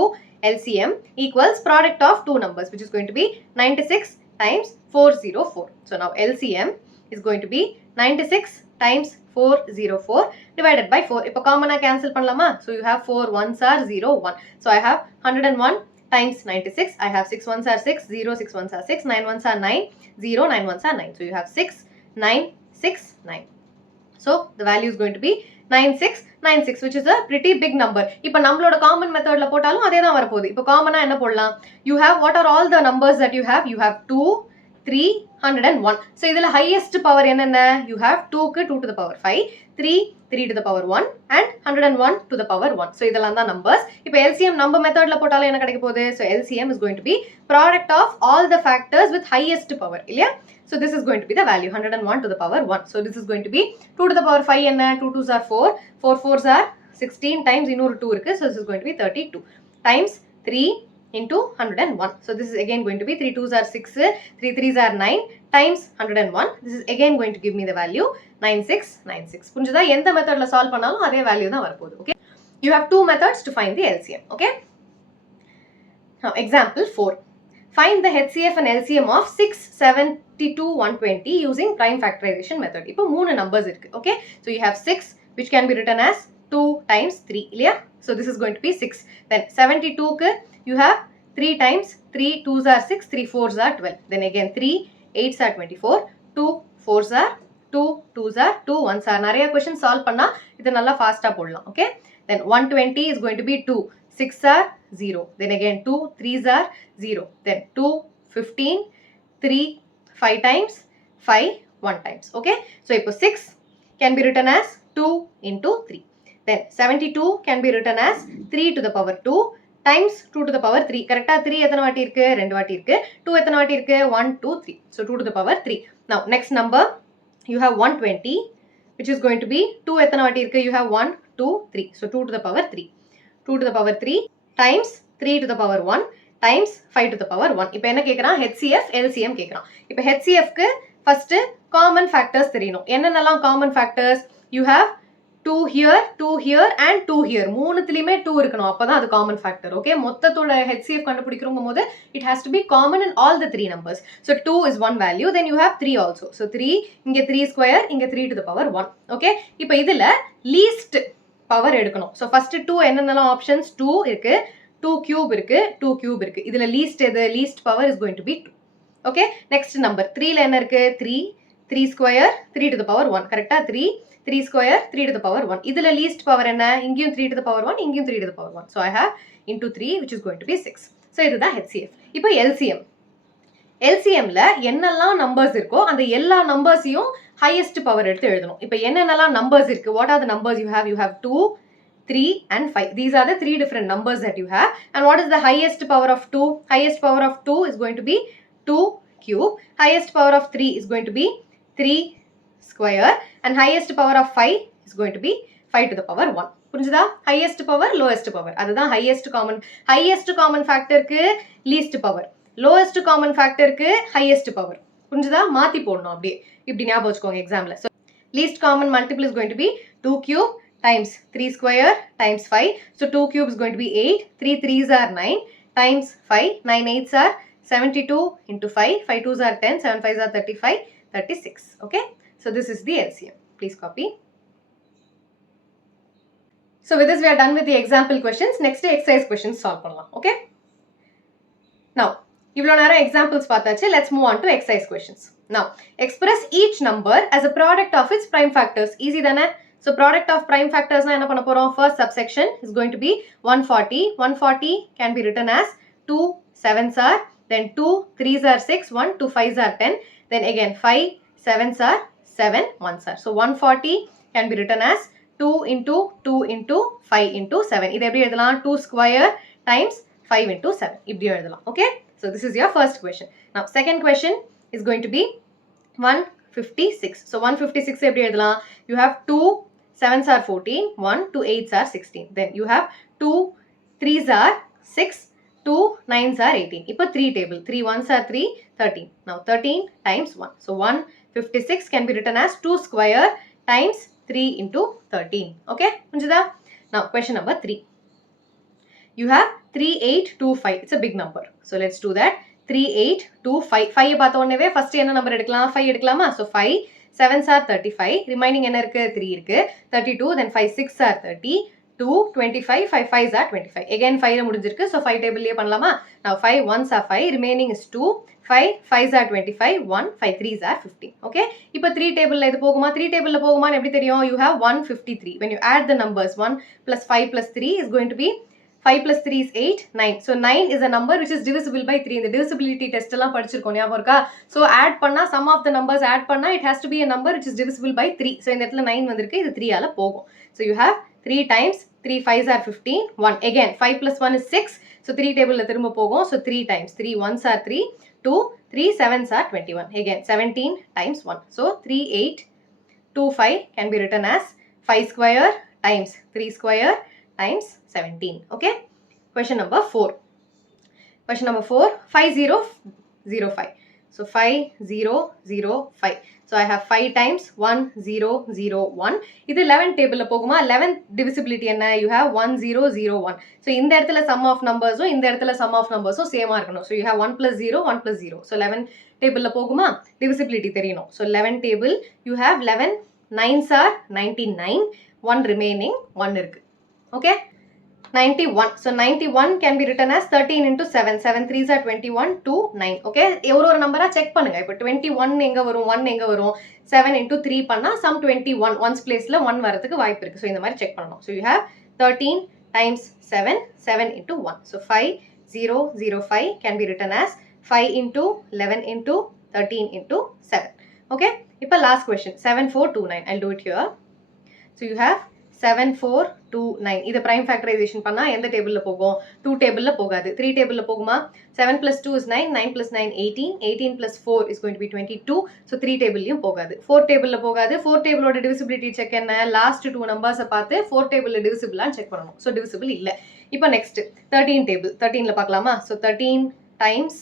LCM equals product of two numbers, which is going to be 96 times 404. So now LCM is going to be 96 times 404 divided by 4. இப்போ common cancel பண்ணலாமா? So you have 4 1s are 0 1. So I have 101 times 96. I have 6 1s are 6, 0 6 1s are 6, 9 1s are 9, 0 9 1s are 9. So you have 6 9 6 9. So the value is going to be 9696, which is a pretty big number. இப்போ நம்மளோட common methodல போட்டாலும் அதே தான் வரப்போகுது. இப்போ காமனா என்ன போடலாம்? You have, what are all the numbers that you have? You have 2 3 101. So இதுல highest power என்னென்ன? You have 2க்கு 2 to the power 5, 3 3 to the power 1 and 101 to the power 1. So இதெல்லாம் தான் numbers. இப்போ LCM number methodல போட்டாலும் என்ன கிடைக்க போகுது? So LCM is going to be product of all the factors with highest power. இல்லையா? So this is going to be the value 101 to the power 1. So this is going to be 2 to the power 5 என்ன? 2 2s are 4, 4 4s are 16 times இன்னொரு 2 இருக்கு. So this is going to be 32 times 3 into 101. So this is again going to be 3 2s are 6, 3 3s are 9 times 101. This is again going to give me the value 9696. புரிஞ்சுதா? எந்த மெத்தட்ல சால்வ் பண்ணாலும் அதே வேல்யூ தான் வரப்போகுது. Okay, you have two methods to find the LCM. Okay, now example 4. Find the HCF and LCM of 672 120 using prime factorization method. இப்போ மூணு numbers இருக்கு. Okay, so you have 6 which can be written as 2 times 3 இல்லையா? So this is going to be 6. Then 72க்கு you have 3 times 3 2s are 6, 3 4s are 12. Then again 3 8s are 24, 2 4s are 2 2s are 2 1s are. நிறைய questions solve பண்ணா இது நல்லா ஃபாஸ்டா போடலாம். Okay, then 120 is going to be 2, 6 are 0. Then again 2 3s are 0. Then 2 15 3 5 times 5 1 times. Okay. So இப்போ 6 can be written as 2 into 3. Then 72 can be written as 3 to the power 2 times 2 to the power 3. Correct? 3 எத்தனை வாட்டி இருக்கு? 2 வாட்டி இருக்கு. 2 எத்தனை வாட்டி இருக்கு? 1 2 3. So 2 to the power 3. Now next number you have 120 which is going to be 2 எத்தனை வாட்டி இருக்கு? You have 1 2 3. So 2 to the power 3. 2 to the power 3 times 3 to the power 1 times 5 to the power 1. இப்போ என்ன கேக்குறான்? HCF LCM கேக்குறான். இப்போ HCF க்கு first common factors தெரியணும். என்னென்னலாம் common factors? You have 2 here and 2 here. மூணுத்துலயுமே 2 இருக்கணும். அப்பதான் அது common factor. Okay? மொத்தத்தோட HCF கண்டுபிடிக்கிறோம் போது it has to be common in all the 3 numbers. So 2 is one value. Then you have 3 also. So 3, இங்க 3 square, இங்க 3 to the power 1. Okay? இப்போ இதுல least power எடுக்கணும். So first 2 என்னென்னலாம் options? 2 இருக்கு, 2 cube இருக்கு, 2 cube இருக்கு. இதுல least எது? Least power is going to be 2. Okay? Next number 3 ல என்ன இருக்கு? 3, 3 square, 3 to the power 1. Correct? 3 square, 3 to the power 1. இதுல least power என்ன? இங்கேயும் 3 to the power 1, இங்கேயும் 3 to the power 1. So I have into 3 which is going to be 6. So இதுதான் HCF. இப்போ LCM. LCMல என்னெல்லாம் numbers இருக்கோ அந்த எல்லா numbersையும் highest power எடுத்து எழுதணும். இப்போ என்னென்னலாம் numbers இருக்கு? What are the numbers you have? You have 2, 3 and 5. These are the 3 different numbers that you have. And what is the highest power of 2? Highest power of 2 is going to be 2 cube. Highest power of 3 is going to be 3 square. And highest power of 5 is going to be 5 to the power 1. புரிஞ்சுதா? highest power, lowest power. அதுதான் highest common factor க்கு least power. lowest common factor க்கு highest power. புரிஞ்சுதா? மாத்தி போடணும் அப்படியே. இப்படி ஞாபகம் வச்சுக்கோங்க எக்ஸாம்ல. So least common multiple is going to be 2 cube times 3 square times 5. So 2 cube is going to be 8. 3 3s are 9 times 5. 9 8s are 72 into 5. 5 2s are 10. 7 5s are 35. 36. Okay. So this is the LCM. Please copy. So with this we are done with the example questions. Next exercise questions solve பண்ணலாம். Okay. Now, இவ்வளோ நேரம் examples பார்த்தாச்சு. Let's move on to exercise questions. Now, express each number as a product of its prime factors. Easy தானே? So product of prime factors na enna panna porom? First subsection is going to be 140. 140 can be written as 2 7s are, then 2 3s are 6, 1 2 5s are 10, then again 5 7s are 7 1s are. So 140 can be written as 2 into 2 into 5 into 7. இது எப்படி எழுதலாம்? 2 square times 5 into 7. இப்படி எழுதலாம். Okay? So this is your first question. Now second question is going to be 156. So 156 எப்படி எழுதலாம்? You have 2 7s are 14, 1 2 8s are 16. Then you have 2 3s are 6, 2 9s are 18. இப்போ 3 table. 3 1s are 3, 13. Now 13 times 1. So 156 can be written as 2 square times 3 into 13. Okay? புரிஞ்சுதா? Now question number 3. You have 3825. It's a big number. So let's do that. 3825. 5 பார்த்த உடனேவே first என்ன நம்பர் எடுக்கலாம்? 5 எடுக்கலாமா? So 5 7s are 35. Remaining என்ன இருக்கு? 3 இருக்கு. 32. Then 5 6 are 30. 2 25. 5 5s are 25. Again 5 முடிஞ்சிருக்கு. So 5 table லியே பண்ணலாமா? Now 5 1s are 5. Remaining is 2. 5 5s are 25. 1 5 3s are 15. Okay? இப்போ 3 table இது போகுமா? 3 table போகுமான்னு எப்படி தெரியும்? You have 153. When you add the numbers 1 plus 5 plus 3 is going to be 5 plus 3 is 8, 9. So 9 is a number which is divisible by 3. இந்த divisibility test எல்லாம் படிச்சிருக்கோம் ஞாபகம் இருக்கா? So add பண்ணா sum of the numbers add பண்ணா it has to be a number which is divisible by 3. So இந்த இடத்துல 9 வந்திருக்கு, இது 3 ஆல போகும். So you have 3 times 3 5s are 15, 1. Again 5 plus 1 is 6. So 3 table திரும்ப போகும். So 3 times 3 1s are 3, 2 3 7s are 21. Again 17 times 1. So 3825 can be written as 5 square times 3 square times 17. Okay? Question number 4. Question number 4, 5005. So 5005. So I have 5 times 1001. இது 11 table போகுமா? 11th divisibility என்ன? You have 1001. So இந்த இடத்துல sum of numbers இந்த இடத்துல sum of numbers same இருக்கணும். So you have 1 plus 0, 1 plus 0. So 11 table போகுமா? Divisibility தெரியணும். So 11 table, you have 11 9s are 99. 1 remaining, 1 இருக்கு. Okay? 91. So 91 can be written as 13 into 7. 7 3s are 21, 2 9. Okay? ஒரு நம்பரா செக் பண்ணுங்க. இப்போ 21 எங்க வரும்? 1 எங்க வரும்? 7 into 3 பண்ணா sum 21. 1's placeல 1 வரதுக்கு வாய்ப்பு இருக்கு. So இந்த மாதிரி செக் பண்ணணும். So you have 13 times 7, 7 into 1. So 5, 0, 0, 5 can be written as 5 into 11 into 13 into 7. Okay, now last question, 7, 4, 2, 9. I'll do it here. So you have 7, 4, 2, 9. This prime factorization panna endha table la pogum? 2 table la pogadu. 3 table la poguma? 7 plus 2 is 9, 9 plus 9 18, 18 plus 4 is going to be 22. So 3 table liyum pogadu. 4 table la pogadu. 4 table oda divisibility check enna? Last 2 numbers paathu 4 table la divisible ah check pananum. So divisible illa. Ipo next 13 table. 13 la paakalama? So 13 times,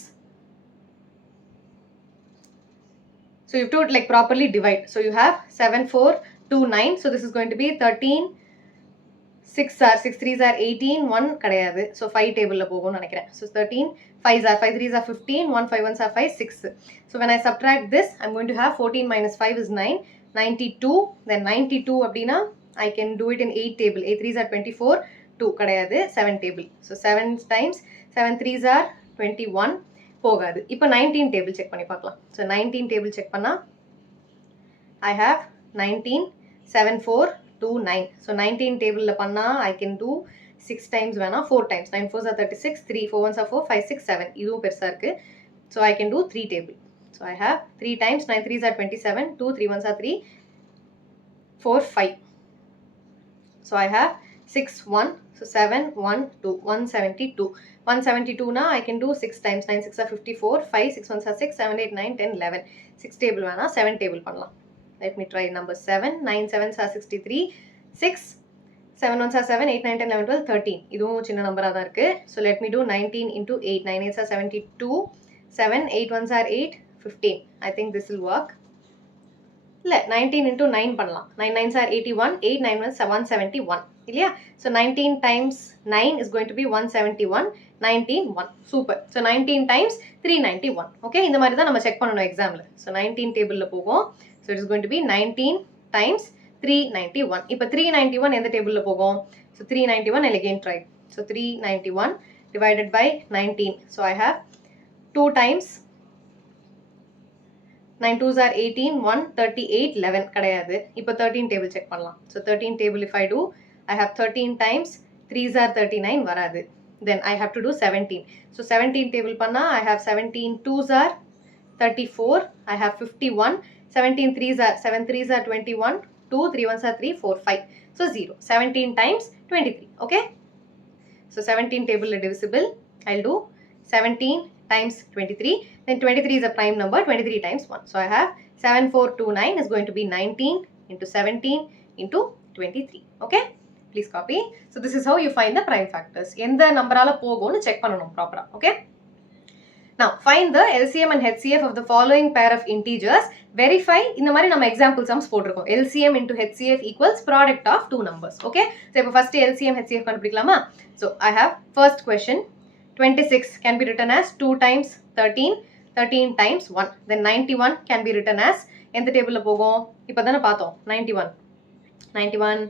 so you have to like properly divide. So you have 7, 4, 2, 9. So this is going to be 13, 6 are 6 3s are 18, 1 kadayadu. So 5 table la pogum nenikiren. So 13, 5s are 5 3s are 15, 1 5 1s are 5, 6. So when I subtract this, I'm going to have 14 minus 5 is 9, 92. Then 92 abdina I can do it in 8 table. 8 3s are 24, 2 kadayadu, 7 table. So 7 times 7 3s are 21 pogadu. Ipo 19 table check panni paakalam. So 19 table check panna I have 19, 7, 4, 2, 9. So 19 table la panna I can do 6 times vena, 4 times. 9 4s are 36, 3 4 1s are 4, 5 6 7. Idhu persa irukku. So I can do 3 table. So I have 3 times 9 3s are 27, 2 3 1s are 3, 4 5. So I have 6 1. So 7 1 2, 172. 172 na I can do 6 times. 9 6 are 54, 5 6 1s are 6, 7 8 9 10 11. 6 table vena, 7 table pannalam. Let me try number 7. 9 7s are 63, 6 7 1s are 7, 8 9 10 11 12 13. இதுவும் சின்ன நம்பரா தான் இருக்கு. So let me do 19 into 8. 9 8s are 72, 7 8 1s are 8, 15. I think this will work. இல்ல 19 into 9 பண்ணலாம். 9 9s are 81, 8 9 1s are 171. இல்லையா? So 19 times 9 is going to be 171, 19 1. Super. So 19 times 391. Okay, இந்த மாதிரி தான் நம்ம செக் பண்ணனும் எக்ஸாம்ல. So 19 டேபிள்ல போகும். So it is going to be 19 times 391. இப்போ 391 எந்த டேபிள்ல போகும்? So 391 I'll again try. So 391 divided by 19. So I have 2 times 9 2s are 18, 1 38, 11 கிடையாது. இப்போ 13 table check பண்ணலாம். So 13 table if I do, I have 13 times 3s are 39 வராது. Then I have to do 17. So 17 table panna I have 17 2s are 34, I have 51. 17 3s are 7 3s are 21, 2 3 1s are 3, 4 5. So 0. 17 times 23. Okay. So 17 table divisible. I'll do 17 times 23. Then 23 is a prime number. 23 times 1. So I have 7429 is going to be 19 into 17 into 23. Okay. Please copy. So this is how you find the prime factors. எந்த நம்பரால போகும்னு செக் பண்ணனும் ப்ராப்பரா. Okay. Now find the LCM and HCF of the following pair of integers. Verify. இந்த மாதிரி நம்ம example sums போட்டிருக்கோம். LCM into HCF equals product of two numbers. Okay. So இப்போ first LCM HCF கண்டுபிடிக்கலாமா? So I have first question. 26 can be written as 2 times 13, 13 times 1. Then 91 can be written as எந்த டேபிள்ல போகும்? இப்போ தானே பார்த்தோம் 91.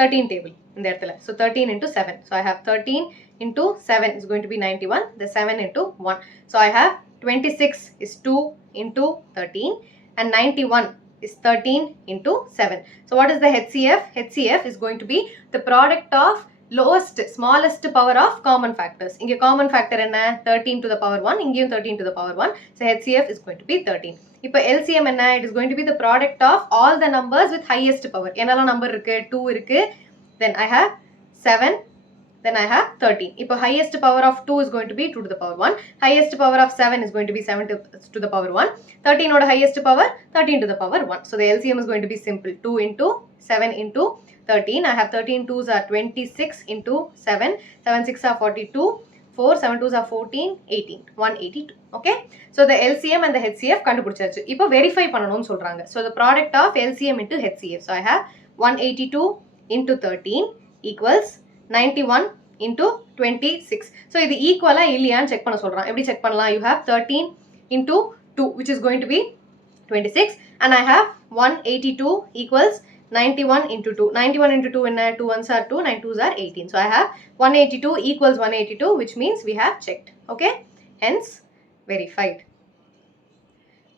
13 table in the இடத்துல. So 13 into 7. So I have 13 into 7 is going to be 91. The 7 into 1. So I have 26 is 2 into 13 and 91 is 13 into 7. So what is the HCF? HCF is going to be the product of lowest, smallest power of common factors. இங்க common factor என்ன? 13 to the power 1. இங்கேயும் 13 to the power 1. So HCF is going to be 13. இப்போ LCM என்ன? It is going to be the product of all the numbers with highest power. என்னெல்லாம் number இருக்கு? 2 இருக்கு. Then I have 7. Then I have 13. இப்போ highest power of 2 is going to be 2 to the power 1. Highest power of 7 is going to be 7 to the power 1. 13 oda highest power 13 to the power 1. So the LCM is going to be simple. 2 into 7 into 13. I have 13 2s are 26 into 7. 7 6 are 42. 4 7 2s are 14, 18. 182. Okay. So the LCM and the HCF கண்டுபிடிச்சாச்சு. இப்போ verify பண்ணனும்னு சொல்றாங்க. So the product of LCM into HCF. So I have 182 into 13 equals 91 into 26. So இது ஈக்குவலா இல்லையான்னு செக் பண்ண சொல்றான். எப்படி செக் பண்ணலாம்? You have 13 into 2 which is going to be 26 and I have 182 equals 91 into 2. 91 into 2 என்ன? 2 1s are 2, 9 2s are 18. So I have 182 equals 182 which means we have checked. Okay. Hence verified.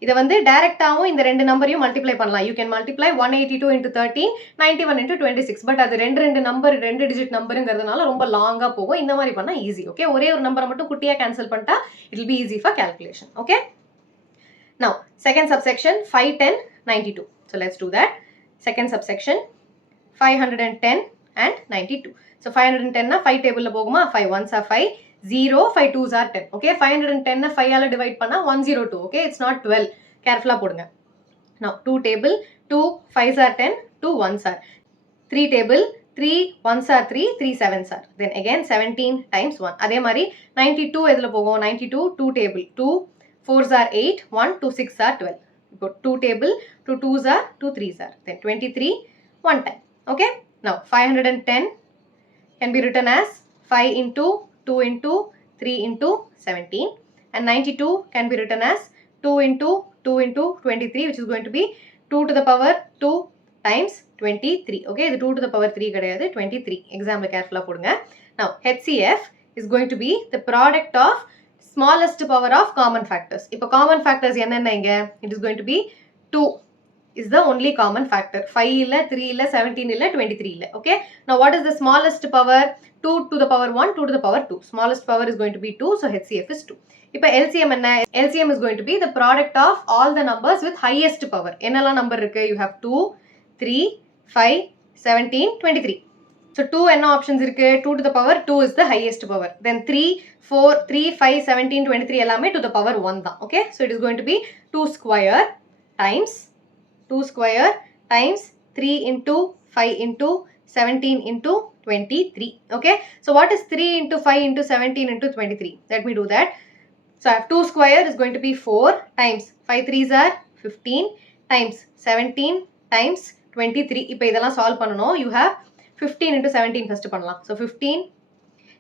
இதை வந்து டைரக்டாவும் இந்த ரெண்டு நம்பரையும் மல்டிப்ளை பண்ணலாம். யூ கேன் மல்டிப்ளை 182 into 13, 91 into 26. பட் அது ரெண்டு நம்பர் 2 டிஜிட் நம்பருங்கிறதுனால ரொம்ப லாங்காக போகும். இந்த மாதிரி பண்ணால் ஈஸி. ஓகே, ஒரே ஒரு நம்பரை மட்டும் குட்டியாக கேன்சல் பண்ணிட்டா it will be easy for calculation. Okay, now second subsection 5, 10, 92. So let's do that. Second subsection 510 and 92. So 510 na 5 table la poguma, 5 ones are 5, 0, 5 twos are 10. Okay, 510 na 5 ala divide panna 102. Okay, it's not 12. Careful ah podunga. Now 2 table, 2 5s are 10, 2 1s are. 3 table, 3 1s are 3, 3 7s are. Then again 17 times 1. Adhe mari 92 edhula pogum, 92 2 table, 2 4s are 8, 1 2 6 are 12. 2 table, 2 2s are, 2 3s are. Then 23 1 time. Okay, now 510 can be written as 5 into 2 into 3 into 17, and 92 can be written as 2 into 2 into 23, which is going to be 2 to the power 2 times 23. Okay, இது 2 to the power 3 கிடையாது, 23. Exam careful போடுங்க. Now HCF is going to be the product of smallest power of common factors. இப்போ common factors என்னென்ன இங்க? It is going to be 2 is the only common factor. 5 இல்ல, 3 இல்ல, 17 இல்ல, 23 இல்ல. Okay, now what is the smallest power? 2 to the power 1, 2 to the power 2. Smallest power is going to be 2, so HCF is 2. இப்போ LCM என்ன? LCM is going to be the product of all the numbers with highest power. என்னெல்லாம் number இருக்கு? You have 2, 3, 5, 17, 23. So 2 என்ன options இருக்கு? 2 to the power 2 is the highest power. Then 3, 4, 3, 5, 17, 23 எல்லாமே to the power 1 தான். Okay, so it is going to be 2 square times 2 square times 3 into 5 into 17 into 23. Okay, so what is 3 into 5 into 17 into 23? Let me do that. So I have 2 square is going to be 4 times 5 3s are 15 times 17 times 23. இப்போ இதெல்லாம் solve பண்ணனும். You have 15 into 17 first பண்ணலாம். So 15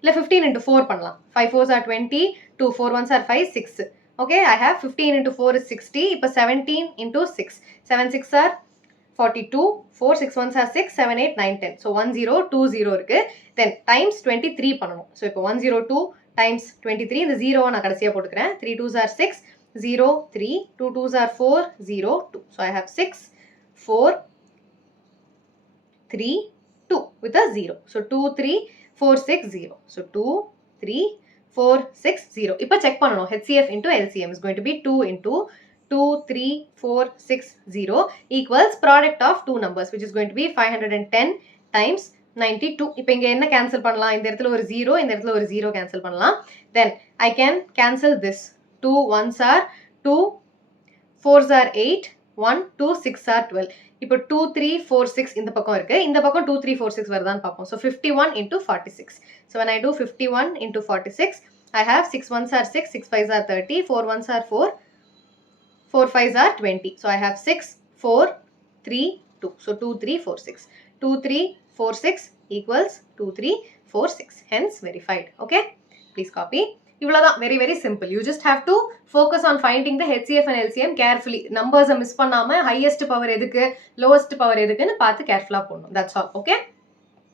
இல்ல 15 into 4 பண்ணலாம். 5 4s are 20, 2 4 1s are 5, 6. Okay, I have 15 into 4 is 60. இப்போ 17 into 6. 7 6 are 42, 4 6 1s are 6, 7 8 9 10. So 1020 இருக்கு. Then times 23 பண்ணனும். So இப்போ 102 times 23, இந்த 0 நான் கடைசியா போட்டுக்கிறேன். 3 2s are 6, 0 3, 2 2s are 4, 0 2. So I have 6 4 3 2 with a 0. So 2 3 4 6 0. So 2 3 4 6 0. இப்போ check பண்ணனும். HCF into LCM is going to be 2 into 2 3 4 6 0 equals product of two numbers, which is going to be 510 times 92. இப்போ இங்க என்ன cancel பண்ணலாம்? இந்த இடத்துல ஒரு 0, இந்த இடத்துல ஒரு 0 cancel பண்ணலாம். Then I can cancel this. 2 1s are 2, 4s are 8, 1 2 6 are 12. இப்போ 2 3 4 6 இந்த பக்கம் இருக்கு. இந்த பக்கம் 2 3 4 6 வருதான்னு பார்ப்போம். So 51 into 46. So when I do 51 into 46, I have 6 1s are 6, 6 5s are 30, 4 1s are 4, 4 5s are 20. So I have 6 4 3 2. So 2 3 4 6. 2 3 4 6 equals 2 3 4 6. Hence verified. Okay, please copy. இவ்வளவுதான், very very simple. You just have to focus on finding the HCF and LCM carefully. Numbers miss பண்ணாம highest power எதுக்கு, lowest power எதுக்குன்னு பார்த்து carefully போடணும். That's all. Okay,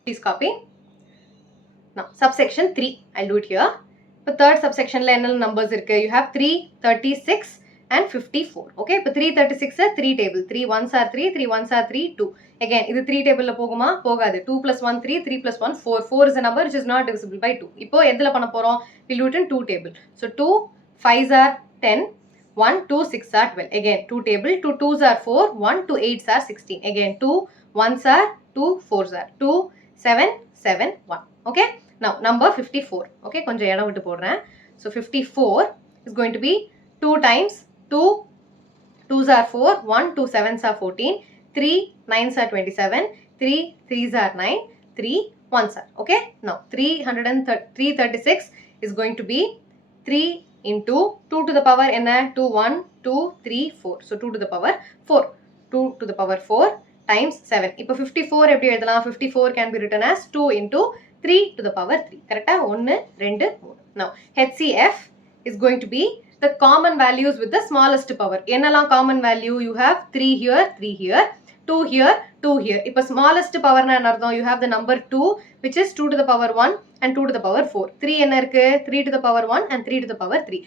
please copy. Now subsection 3, I'll do it here. இப்போ third subsectionல என்ன numbers இருக்கு? You have 3 36 and 54. Okay, இப்போ 336 3 table, 3 1s are 3, 3 1s are 3, 2. Again, இது 3 table போகுமா? போகாது. 2 plus 1 3, 3 plus 1 4. 4 is a number which is not divisible by 2. இப்போ எதுல பண்ண போறோம்? We'll do it in 2 table. So 2 5s are 10, 1 2 6 are 12. Again 2 table, 2 2s are 4, 1 2 8s are 16. Again 2 1s are 2 4s are 2 7 7 1. Okay, now number 54. Okay, கொஞ்சம் இடம் விட்டு போடுறேன். So 54 is going to be 2 times 2 2s are 4, 1 2 7s are 14, 3 9s are 27, 3 3s are 9, 3 1s are. Okay, now 336 is going to be 3 into 2 to the power என்ன? 2 1 2 3 4. So 2 to the power 4. 2 to the power 4 times 7. இப்போ 54 எப்படி எழுதலாம்? 54 can be written as 2 into 3 to the power 3. கரெக்டா? 1 2 3. Now HCF is going to be the common values with the smallest power. என்னெல்லாம் common value? You have 3 here, 3 here, 2 here, 2 here. இப்போ smallest power னா என்ன அர்த்தம்? You have the number 2 which is 2 to the power 1 and 2 to the power 4. 3 என்ன இருக்கு? 3 to the power 1 and 3 to the power 3.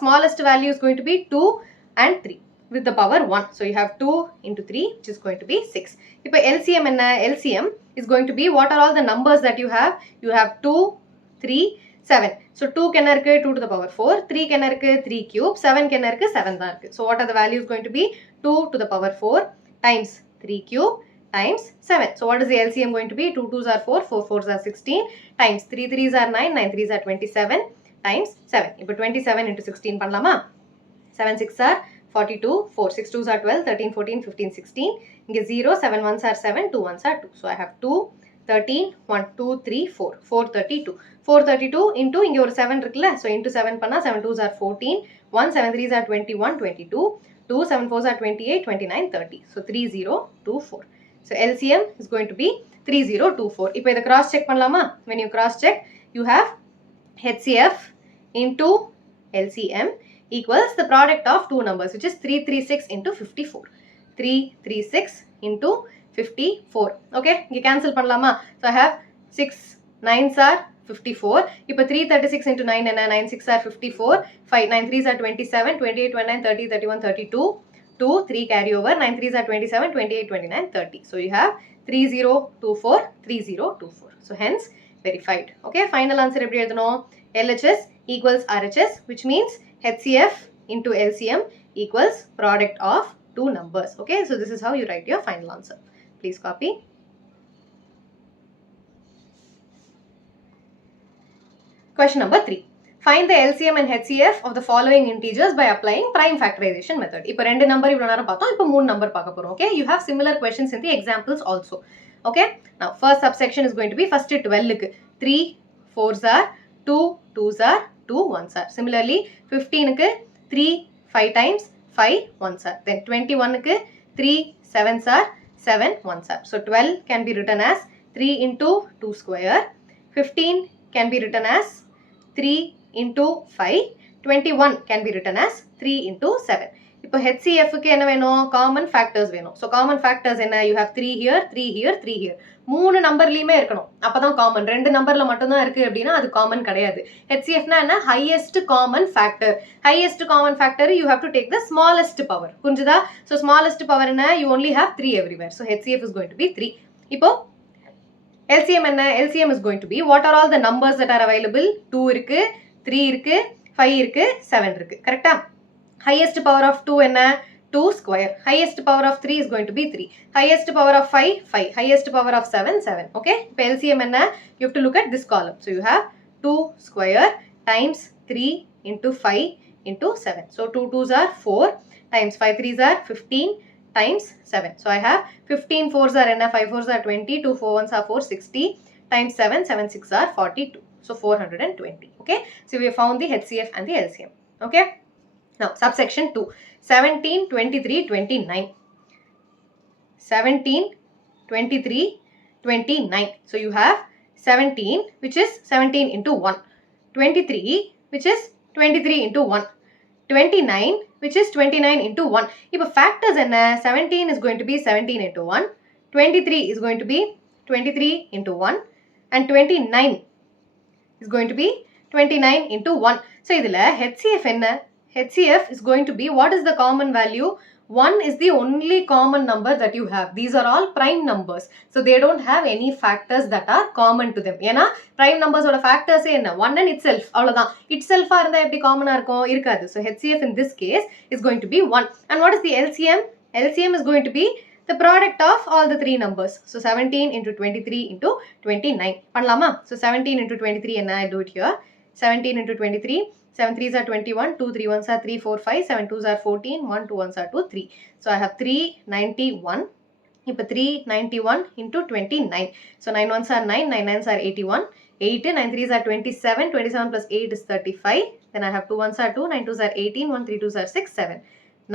Smallest value is going to be 2 and 3 with the power 1. So you have 2 into 3, which is going to be 6. Now LCM and LCM is going to be, what are all the numbers that you have? You have 2, 3, 7. So 2 can irukku 2 to the power 4, 3 can irukku 3 cube, 7 can irukku 7 da irukku. So what are the values going to be? 2 to the power 4 times 3 cube times 7. So what is the LCM going to be? 2 2s are 4, 4 4s are 16 times 3 3s are 9, 9 3s are 27 times 7. இப்போ 27 into 16 பண்ணலாமா? 7 6 are 42, 4 6 2s are 12, 13 14 15 16. இங்க 0, 7 1s are 7, 2 1s are 2. So I have 2 13 1 2 3 4 432. 432 into இங்க ஒரு 7 இருக்குல்ல, so into 7 பண்ணா 7 2s are 14, 1 7 3s are 21 22, 2 7 4s are 28 29 30. So 3024. So LCM is going to be 3024. இப்போ இதை cross check பண்ணலாமா? When you cross check, you have HCF into LCM equals the product of two numbers, which is 336 into 54. 336 into 54. Okay, you cancel பண்ணலாமா? So I have 6 9s are 54. இப்போ 336 into 9 என்ன? 9 6 are 54, 5 9 3s are 27, 28 29 30 31 32, 2 3 carry over, 9 3s are 27, 28 29 30. So you have 3024 3024. So hence verified. Okay, final answer எப்படி எழுதணும்? LHS equals RHS, which means HCF into LCM equals product of two numbers. Okay, so this is how you write your final answer. Please copy. Question number 3. Find the LCM and HCF of the following integers by applying prime factorization method. இப்போ ரெண்டு நம்பர் இவ்வளவு நேரம் பார்த்தோம், இப்போ மூணு நம்பர் பார்க்க போறோம். Okay, you have similar questions in the examples also. Okay, now first subsection is going to be first 12 க்கு 3 4s are 2 2s are 2 1s are. Similarly 15 க்கு 3 5 times 5 1s are. Then 21 க்கு 3 7s are 7 1s are. So 12 can be written as 3 into 2 square. 15 can be written as 3 into 5. 21 can be written as 3 into 7. இப்போ HCF க்கு என்ன வேணும்? Common factors வேணும். So common factors என்ன? You have 3 here, 3 here, 3 here. மூணு நம்பர்லயுமே இருக்கணும், அப்பதான் காமன். ரெண்டு நம்பர்ல மட்டும்தான் இருக்கு அப்படின்னா அது காமன் கிடையாது. HCFனா என்ன? Highest common factor. Highest common factor you have to take the smallest power. புரிஞ்சுதா? So smallest power என்ன? You only have 3 everywhere. So HCF is going to be 3. இப்போ LCM என்ன? LCM is going to be, what are all the numbers that are available? 2 இருக்கு, 3 இருக்கு, 5 இருக்கு, 7 இருக்கு. கரெக்டா? Highest power of 2 என்ன? 2 square. Highest power of 3 is going to be 3. Highest power of 5, 5. Highest power of 7, 7. Okay? இப்போ LCM என்ன? You have to look at this column. So you have 2 square times 3 into 5 into 7. So 2 2s are 4 times 5 3s are 15 times 7. So I have 15 4s are என்ன? 5 4s are 20, 2 4 1s are 4, 60 times 7, 7 6 are 42. So 420. Okay? So we have found the HCF and the LCM. Okay? Now subsection 2. 17, 23, 29. 17, 23, 29. So you have 17, which is 17 into 1. 23, which is 23 into 1. 29, which is 29 into 1. இப்போ factors என்ன? 17 is going to be 17 into 1. 23 is going to be 23 into 1. And 29 is going to be 29 into 1. So இதில HCF என்ன? HCF is going to be, what is the common value? 1 is the only common number that you have. These are all prime numbers. So they don't have any factors that are common to them. ஏன்னா prime numbers ஓட factors என்ன? 1 and itself. அவ்வளவுதான். Itself இருந்தா எப்படி common இருக்கும்? இருக்காது. So HCF in this case is going to be 1. And what is the LCM? LCM is going to be the product of all the three numbers. So 17 into 23 into 29. பண்ணலாமா? So 17 into 23 என்ன? I do it here. 17 into 23. 7 3s are 21, 2 3 1s are 3 4 5, 7 2s are 14, 1 2 1s are 2 3. So I have 391. இப்போ 391 into 29. So 9 1s are 9, 9 9s are 81, 8 9 3s are 27, 27 plus 8 is 35. Then I have 2 1s are 2, 9 2s are 18, 1 3 2s are 6, 7,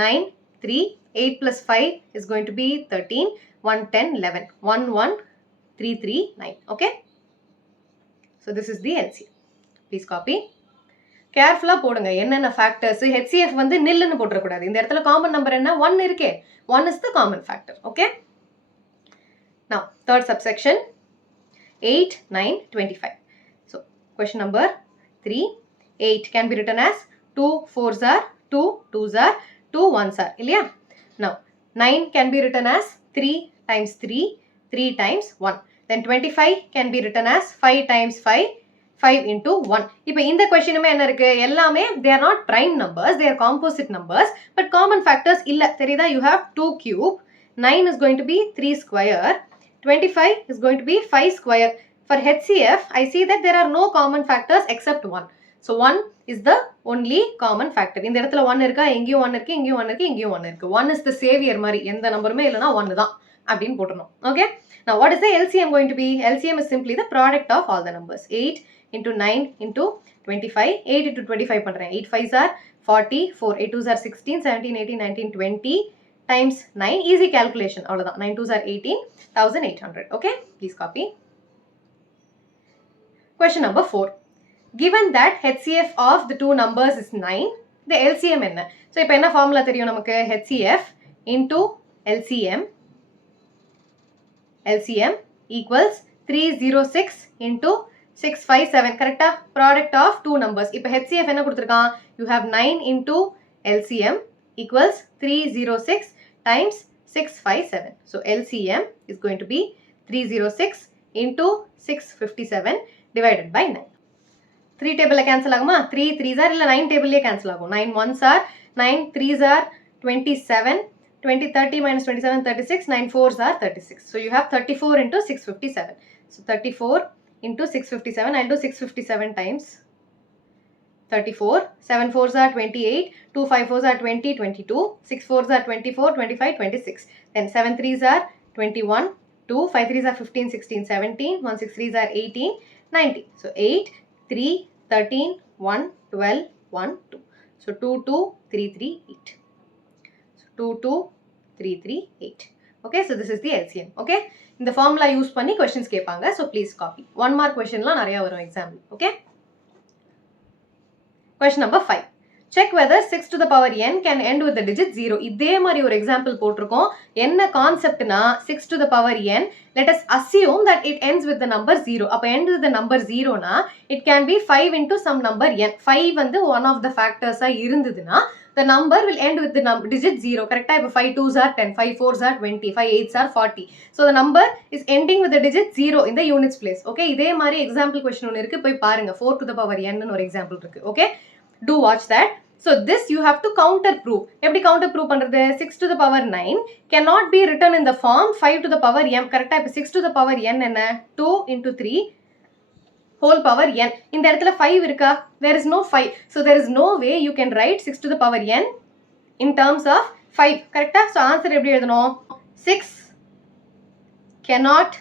9 3, 8 plus 5 is going to be 13, 1 10 11, 1 1 3 3 9. Okay? So this is the LCM. Please copy. கேர்ஃபுல்லா போடுங்க என்னென்ன factors. HCF வந்து நில்லுன்னு போட்டுறக்கூடாது. இந்த இடத்துல common number என்ன? 1 இருக்கே. 1 is the common factor. Okay? Now, third subsection. 8, 9, 25. So, question number 3. 8 can be written as 2 4s are 2 2s are 2 1s are இல்லையா? Now 9 can be written as 3 times 3, 3 times 1. Then 25 can be written as 5 times 5, 5 into 1. இப்போ இந்த questionமே என்ன இருக்கு? எல்லாமே they are not prime numbers, they are composite numbers, but common factors இல்ல. தெரியுதா? You have 2 cube, 9 is going to be 3 square, 25 is going to be 5 square. For HCF, I see that there are no common factors except 1. So 1 is the only common factor. இந்த இடத்துல 1 இருக்கா? எங்கேயும் 1 இருக்கு, இங்கேயும் 1 இருக்கு, இங்கேயும் 1 இருக்கு. 1 is the savior மாதிரி. எந்த நம்பருமே இல்லைனா 1 தான் அப்படின்னு போட்டுறணும். Okay? Now what is the LCM going to be? LCM is simply the product of all the numbers. 8 into 9 into 25. 8 into 25 பண்றேன். 8 5s are 40, 4 8 2s are 16, 17, 18, 19, 20 times 9. Easy calculation. அவ்வளவுதான். 9 2s are 18,800. Okay? Please copy. Question number 4. Given that HCF of the two numbers is 9, the LCM என்ன? So இப்போ என்ன formula தெரியும் நமக்கு? HCF into LCM equals 306 into 657. கரெக்டா? Product of two numbers. இப்போ HCF என்ன கொடுத்திருக்கான்? You have 9 into LCM equals 306 times 657. So LCM is going to be 306 into 657 divided by 9. 3 table cancel ஆகுமா? 3 3s are இல்ல 9 table cancel ஆகும். 9 1s are, 9 3s are 27, 20 30 minus 27 36, 9 4s are 36. So you have 34 into 657. So 34 into 657, I'll do 657 times 34. 7 4s are 28, 2 5 4s are 20, 22, 6 4s are 24, 25, 26. Then 7 3s are 21, 2 5 3s are 15, 16, 17, 1 6 3s are 18, 19. So 8 3, 13, 1, 12, 1, 2. So 2, 2, 3, 3, 8. So 2, 2, 3, 3, 8. Okay, so this is the LCM. Okay, இந்த formula use பண்ணி questions கேட்பாங்க. So please copy. 1 mark questionலாம் நிறைய வரும் exam. Okay. Question number 5. Check whether 6 to the power n can end with the digit 0. இதே மாதிரி ஒரு example போட்டிருக்கோம். என்ன கான்செப்ட்னா 6 to the power n, let us assume that it ends with the number 0. அப்ப end with the number 0 னா it can be 5 into some number n. 5 வந்து one of the factors இருந்ததுனா the number will end with the digit 0. கரெக்டா? இப்போ 5 2s are 10, 5 4s are 20, 5 8s are 40. So the number is ending with the digit 0 in the units place. Okay, இதே மாதிரி example question ஒன்று இருக்கு, போய் பாருங்க. 4 to the power n ன்னு ஒரு example இருக்கு. Okay, do watch that. So this you have to counter prove. எப்படி counter prove பண்றது? 6 to the power 9 cannot be written in the form 5 to the power m. கரெக்டா? இப்போ 6 to the power n என்ன? 2 into 3 whole power n. இந்த இடத்துல 5 இருக்கா? There is no 5. So there is no way you can write 6 to the power n in terms of 5. கரெக்டா? So answer எப்படி எழுதணும்? 6 cannot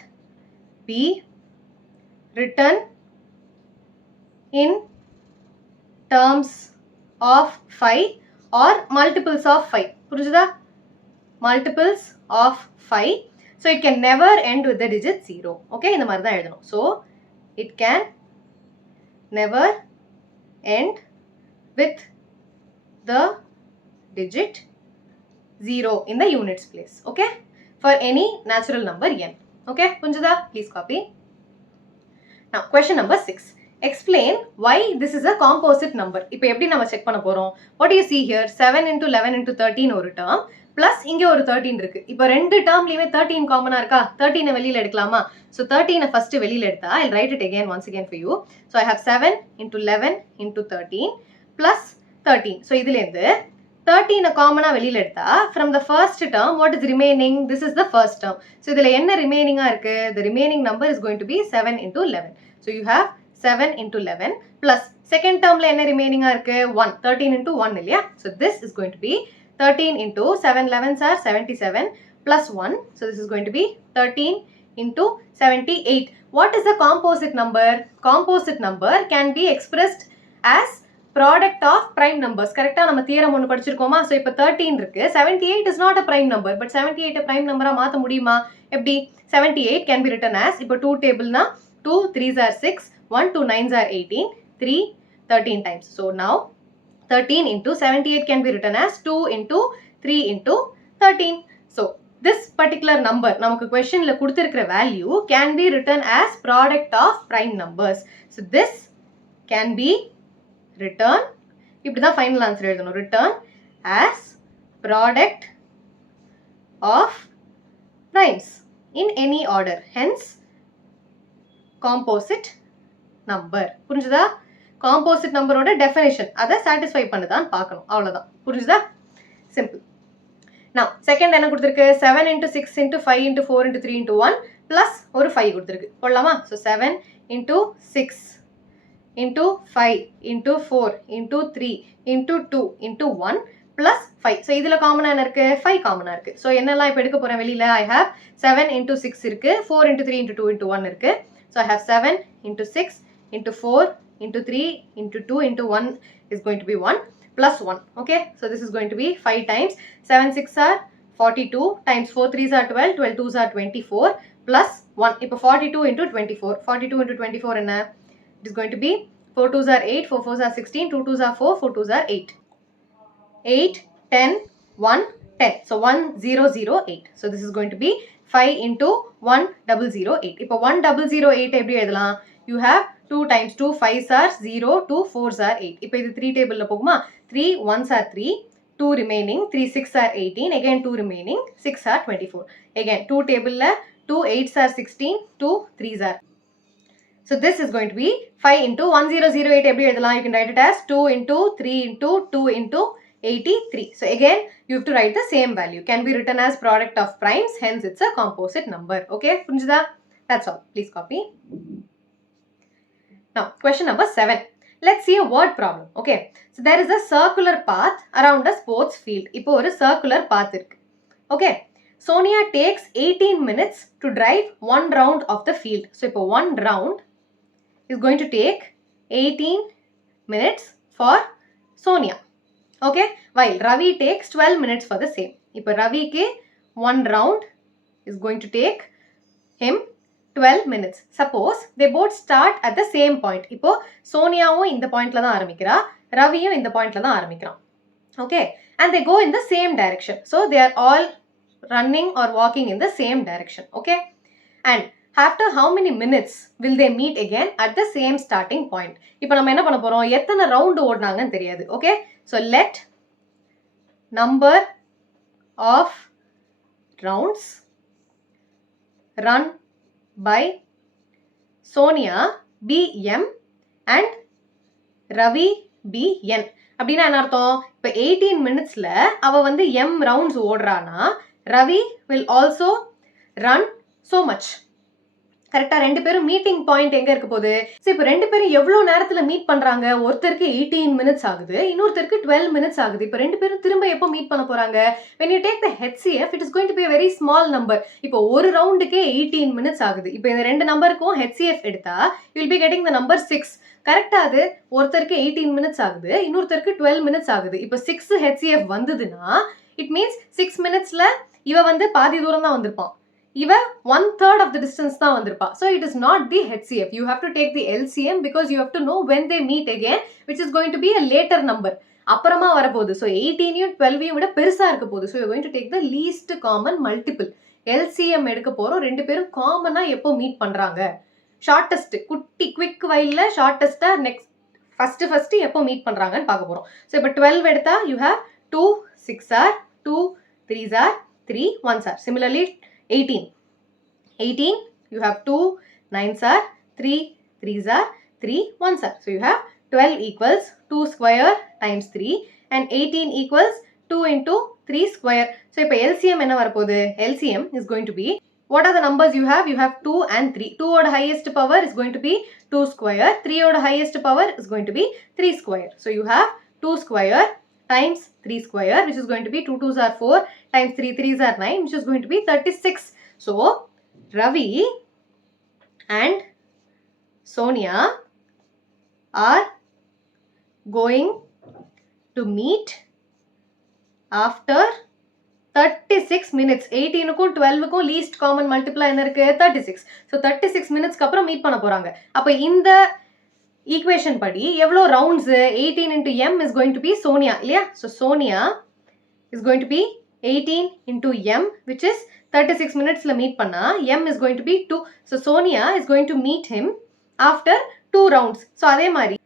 be written in terms of 5 or multiples of 5. புரிஞ்சுதா? Multiples of 5. So it can never end with the digit 0. Okay, இந்த மாதிரி தான் எழுதணும். So it can never end with the digit 0 in the units place. Okay, for any natural number n. Okay, புரிஞ்சுதா? Please copy. Now question number 6. Explain why this is a composite number. இப்போ எப்படி நம்ம செக் பண்ண போறோம்? What do you see here? 7 into 11 into 13 ஒரு term plus இங்க ஒரு 13 இருக்கு. இப்போ ரெண்டு termலயுமே 13 காமனா இருக்கா? 13 வெளியில எடுக்கலாமா? So 13 first வெளியில எடுத்தா I'll write it again once again for you. So I have 7 into 11 into 13 plus 13. So இதுல இருந்து 13 காமனா வெளியில எடுத்தா from the first term what is remaining? This is the first term. So இதுல என்ன remaining இருக்கு? The remaining number is going to be 7 into 11. So you have 7 into 11 plus second termல என்ன remaining இருக்கு? 1. 13 into 1 இல்லையா? So this is going to be 13 into 7 11s are 77 plus 1. So this is going to be 13 into 78. What is the composite number? Composite number can be expressed as product of prime numbers. கரெக்டா? நம்ம theorem ஒன்று படிச்சிருக்கோமா? So இப்போ 13 இருக்கு. 78 is not a prime number. But 78 prime number மாத்த முடியுமா? எப்படி? 78 can be written as, இப்போ 2 table னா 2 3s are 6, 1 2 9s are 18, 3 13 times. So now 13 into 78 can be written as 2 into 3 into 13. So this particular number நமக்கு questionல கொடுத்திருக்கிற value can be written as product of prime numbers. So this can be written, இப்படி தான் final answer எழுதணும், written as product of primes in any order, hence composite number. புரிஞ்சுதா? composite number ஓட definition அதை satisfy பண்ணுதான் பார்க்கணும். அவ்வளவுதான். புரிஞ்சுதா? simple. now second என்ன கொடுத்திருக்கு? 7 into 6 into 5 into 4 into 3 into 1 plus ஒரு 5 கொடுத்திருக்கு. போடலாமா? so 7 into 6 into 5 into 4 into 3 into 2 into 1 plus 5. so இதுல காமனா என்ன இருக்கு? 5 காமனா இருக்கு. so என்னெல்லாம் இப்ப எடுக்க போறேன் வெளியில? I have 7 into 6 இருக்கு, 4 into 3 into 2 into 1 இருக்கு. so I have 7 into 6 into 4 into 3 into 2 into 1 is going to be 1 plus 1. okay, so this is going to be 5 times 7 6 are 42 times 4 3s are 12, 12 2s are 24 plus 1. இப்போ 42 into 24, 42 into 24 என்ன? it is going to be 4 2s are 8, 4 4s are 16, 2 2s are 4, 4 2s are 8. 8, 10, 1, 10. So 1008. So this is going to be 5 into 1008. இப்போ 1008 எப்படி எழுதலாம்? You have 2 times 2, 5s are 0, 2 4s are 8. இப்போ இது 3 table போகுமா? 3 1s are 3, 2 remaining, 3 6 are 18, again 2 remaining, 6 are 24. Again 2 table 2 8s are 16, 2 3s are. So this is going to be 5 into 1008 எப்படி எழுதலாம்? You can write it as 2 into 3 into 2 into 83. So again you have to write the same value. Can be written as product of primes, hence it's a composite number. Okay, புரிஞ்சுதா? That's all. Please copy. Now question number 7. Let's see a word problem. Okay, so there is a circular path around a sports field. இப்போ ஒரு circular path இருக்கு. Okay, Sonia takes 18 minutes to drive one round of the field. So இப்போ one round is going to take 18 minutes for Sonia. Okay, while Ravi takes 12 minutes for the same. இப்போ ரவிக்கு one round is going to take him 12 minutes. Suppose they both start at the same point. இப்போ சோனியாவும் இந்த பாயிண்ட்ல தான் ஆரம்பிக்கிறா, ரவியும் இந்த பாயிண்ட்ல தான் ஆரம்பிக்கிறான். Okay, and they go in the same direction. So they are all running or walking in the same direction. Okay, and after how many minutes will they meet again at the same starting point? இப்போ நம்ம என்ன பண்ண போறோம்? எத்தனை ரவுண்ட் ஓடுனாங்கன்னு தெரியாது. Okay, so let number of rounds run by Sonia be m and Ravi be n. அப்படின்னா என்ன அர்த்தம்? இப்போ 18 மினிட்ஸ்ல அவ வந்து m ரவுண்ட்ஸ் ஓடுறானா, Ravi will also run so much. கரெக்டா? ரெண்டு பேரும் மீட்டிங் பாயிண்ட் எங்க இருக்க போகுது? ஸோ இப்போ ரெண்டு பேரும் எவ்வளோ நேரத்தில் மீட் பண்றாங்க? ஒருத்தருக்கு 18 மினிட்ஸ் ஆகுது, இன்னொருத்தருக்கு 12 மினிட்ஸ் ஆகுது. இப்போ ரெண்டு பேரும் திரும்ப எப்போ மீட் பண்ண போறாங்க? when you take the HCF it is going to be a very small number. இப்போ ஒரு ரவுண்டுக்கே 18 மினிட்ஸ் ஆகுது. இப்போ இந்த ரெண்டு நம்பருக்கும் HCF எடுத்தா you will be getting the number 6. கரெக்டா? அது ஒருத்தருக்கு 18 மினிட்ஸ் ஆகுது, இன்னொருத்தருக்கு 12 மினிட்ஸ் ஆகுது. இப்போ 6 HCF வந்ததுன்னா it means 6 மினிட்ஸ்ல இவ வந்து பாதி தூரம் தான் வந்திருப்பான், இவ 1/3 of the distance தான் வந்திருப்பா. So it is not the HCF. You have to take the LCM because you have to know when they meet again, which is going to be a later number. அப்புறமா வரப்போகுது. So 18யும் 12யும் விட பெருசா இருக்க போகுது. So you are going to take the least common multiple. LCM எடுக்க போறோம். ரெண்டு பேரும் காமனா எப்போ மீட் பண்றாங்க? ஷார்ட்டஸ்ட், குட்டி குவிக் வைல்ல ஷார்ட்டஸ்டா நெக்ஸ்ட் ஃபர்ஸ்ட் எப்போ மீட் பண்றாங்கன்னு பார்க்க போறோம். So இப்போ 12 எடுத்தா you have 2 6 are 2 3s are 3 1s are. Similarly 18 you have 2 9s are 3 3s are 3 1s are. So you have 12 equals 2 square times 3 and 18 equals 2 into 3 square. So இப்போ LCM என்ன வரப்போகுது? LCM is going to be, what are the numbers you have? You have 2 and 3. 2 oda highest power is going to be 2 square, 3 oda highest power is going to be 3 square. So you have 2 square times 3 square, which is going to be 2 2s are 4 times 3 3s are 9, which is going to be 36. So Ravi and Sonia are going to meet after 36 minutes. 18க்கும் 12க்கும் least common multiply என்ன இருக்கு? 36. So 36 minutesக்கு அப்புறம் மீட் பண்ண போறாங்க. அப்ப இந்த ஈக்குவேஷன் படி எவ்வளோ ரவுண்ட்ஸ்? 18 into m is going to be Sonia இல்லையா? So Sonia is going to be 18 into m, which is 36 minutesல மீட் பண்ணா m is going to be 2. So Sonia is going to meet him after 2 rounds. So அதே மாதிரி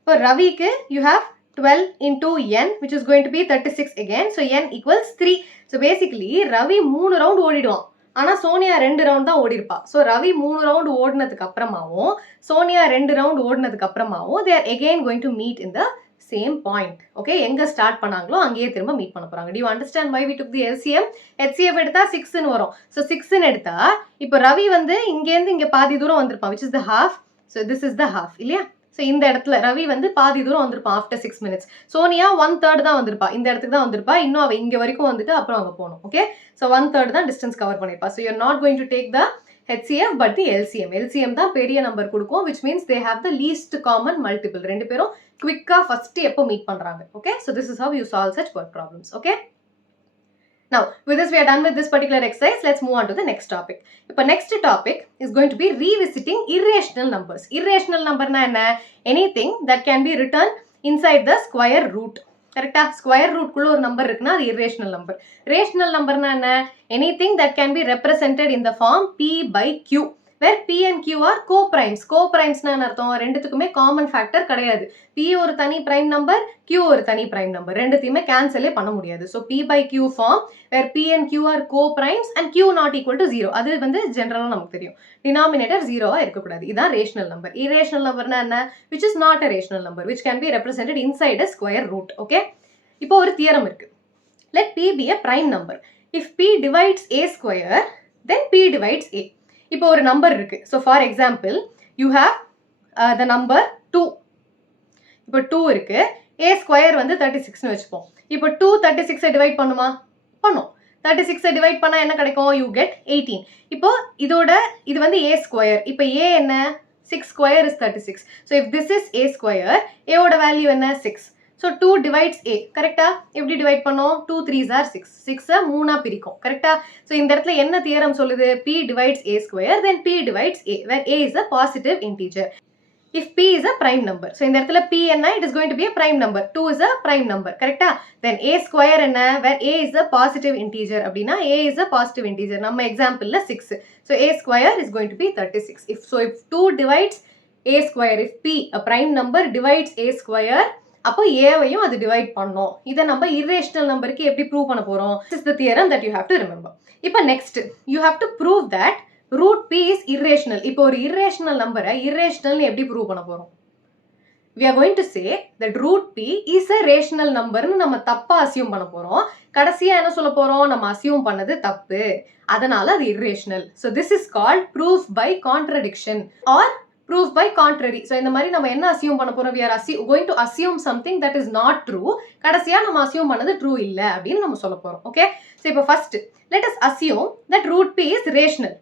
இப்போ ரவிக்கு you have 12 into n, which is going to be 36 again. So n equals 3. So basically Ravi 3 round ஓடிடுவான். ஆனா சோனியா 2 round தான் ஓடிருப்பா. So Ravi 3 round ஓடினதுக்கு அப்புறமாவும் சோனியா 2 ரவுண்ட் ஓடினதுக்கு அப்புறமாவும் they are again going to meet in the same point. Okay, எங்க ஸ்டார்ட் பண்ணாங்களோ அங்கேயே திரும்ப மீட் பண்ண போறாங்க. Do you understand why we took the LCM? HCF எடுத்தா 6 ன்னு வரும். So 6 ன்னு எடுத்தா இப்போ ரவி வந்து இங்க இருந்து இங்க பாதி தூரம் வந்திருப்பான், which is the half. So this is the half இல்லையா? So இந்த இடத்துல ரவி வந்து பாதி தூரம் வந்திருப்பான் after 6 minutes. சோனியா 1/3 தான் வந்திருப்பா, இந்த இடத்துக்கு தான் வந்திருப்பா, இன்னும் அவ இங்க வரைக்கும் வந்துட்டு அப்புறம் அங்க போகணும். ஓகே, so 1/3 தான் டிஸ்டன்ஸ் கவர் பண்ணிருப்பா. So you're not going to take the HCF but the LCM. LCM தான் பெரிய நம்பர் கொடுக்கும், which means they have the least common multiple. ரெண்டு பேரும் குவிக்கா ஃபர்ஸ்ட் எப்போ மீட் பண்றாங்க. Okay, so this is how you solve such word problems. Okay, now with this we are done with this particular exercise. Let's move on to the next topic. இப்போ next topic is going to be revisiting irrational numbers. Irrational number na enna? Anything that can be written inside the square root. கரெக்டா? Square root குள்ள ஒரு நம்பர் இருக்குன்னா அது irrational number. Rational numberனா என்ன? Anything that can be represented in the form p by q, where p and q are co-primes. Co-primesனா என்ன அர்த்தம்? ரெண்டுத்துக்குமே காமன் ஃபேக்டர் கிடையாது. p ஒரு தனி பிரைம் நம்பர், q ஒரு தனி பிரைம் நம்பர், ரெண்டுத்தையுமே கேன்சலே பண்ண முடியாது. So p by q form where p and q are co-primes and q not equal to 0. அது வந்து ஜெனரலா நமக்கு தெரியும். Denominator 0-ஆ இருக்கக்கூடாது. இதான் ரேஷனல் நம்பர். Irrational numberனா என்ன? Which is not a rational number, which can be represented inside a square root. Okay, இப்போ ஒரு தியரம் இருக்கு. Let p be a prime number. If p divides a square, then p divides a. இப்போ ஒரு நம்பர் இருக்கு. So for example, you have the number 2. இப்போ 2 இருக்கு. a square வந்து 36 ன்னு வெச்சுப்போம். இப்போ 2 36 டிவைட் பண்ணுமா? பண்ணும். 36 டிவைட் பண்ணா என்ன கிடைக்கும்? You get 18. இப்போ இதோட இது வந்து a square. இப்போ a என்ன? 6 square is 36. So if this is a square, a ஓட வேல்யூ என்ன? 6. So 2 divides a. கரெக்டா? எப்படி டிவைட் பண்ணோம்? 2 3s are 6. 6 3ஆ பிரிக்கும். கரெக்டா? So இந்த இடத்துல என்ன தியரம் சொல்லுது? p divides a square, then p divides a, where a is a positive integer. If p is a prime number. So இந்த இடத்துல p என்ன? It is going to be a prime number. 2 is a prime number. கரெக்டா? Then a square என்ன? Where a is a positive integer. அப்படின்னா a is a positive integer. நம்ம எக்ஸாம்பிள்ல 6. So a square is going to be 36. If 2 divides a square, if p, a prime number, divides a square, அப்போ ஏவையும் அது டிவைட் பண்ணோம். இதை நம்ம irrational நம்பருக்கு எப்படி ப்ரூவ் பண்ண போறோம்? This is the theorem that you have to remember. இப்போ next you have to prove that root p is irrational. இப்போ ஒரு irrational நம்பரை irrational எப்படி ப்ரூவ் பண்ண போறோம்? We are going to say that root p is a rational number னு நம்ம தப்பா அசியூம் பண்ண போறோம். கடைசியா என்ன சொல்ல போறோம்? நம்ம அசியூம் பண்ணது தப்பு, அதனால அது irrational. So this is called proof by contradiction or proof by contrary. So இந்த மாதிரி நம்ம என்ன அசியூம் பண்ண போறோம்? We are going to assume something that is not true. கடைசியா நம்ம அசியூம் பண்ணது ட்ரூ இல்ல அப்படின்னு நம்ம சொல்ல போறோம். ஓகே, so இப்போ first let us assume that root p is rational.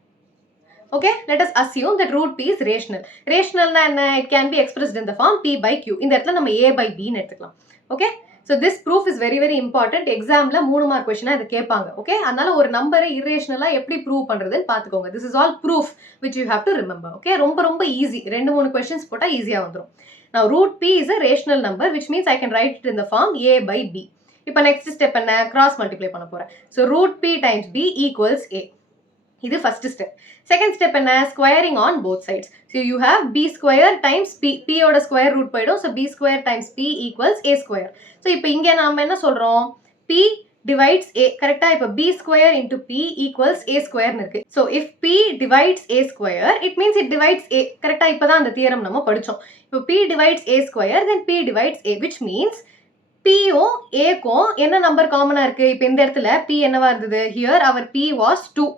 Okay, let us assume that root p is rational. Rationalனா என்ன? It can be expressed in the form p by q. இந்த இடத்துல நம்ம a by b ன்னு எடுத்துக்கலாம். Okay, so this proof is very very important. எக்ஸாம்ல 3 mark question இத கேட்பாங்க. ஓகே, அதனால ஒரு நம்பரை irrational-ஆ எப்படி ப்ரூவ் பண்றதுன்னு பாத்துக்கோங்க. This is all proof which you have to remember. Okay, ரொம்ப ஈஸி. 2-3 क्वेश्चंस போட்டா ஈஸியா வந்துரும். Now root p is a rational number, which means I can write it in the form a by b. இப்போ next step என்ன? cross multiply பண்ண போறேன். So root p times b equals a. இது first step. Second step என்ன? squaring on both sides. So you have b square times p. p ஓட square root போய்டும். So b square times p equals a square. So இப்போ இங்க நாம என்ன சொல்றோம்? p divides a. கரெக்ட்டா? இப்போ b square into p equals a square ன்னு இருக்கு. So if p divides a square, it means it divides a. கரெக்ட்டா? இப்பதான் அந்த தியரம் நம்ம படிச்சோம். இப்போ p divides a square, then p divides a, which means p யும் a க்கும் என்ன நம்பர் காமனா இருக்கு? இப்போ இந்த இடத்துல p என்னவா இருந்தது? Here our p was 2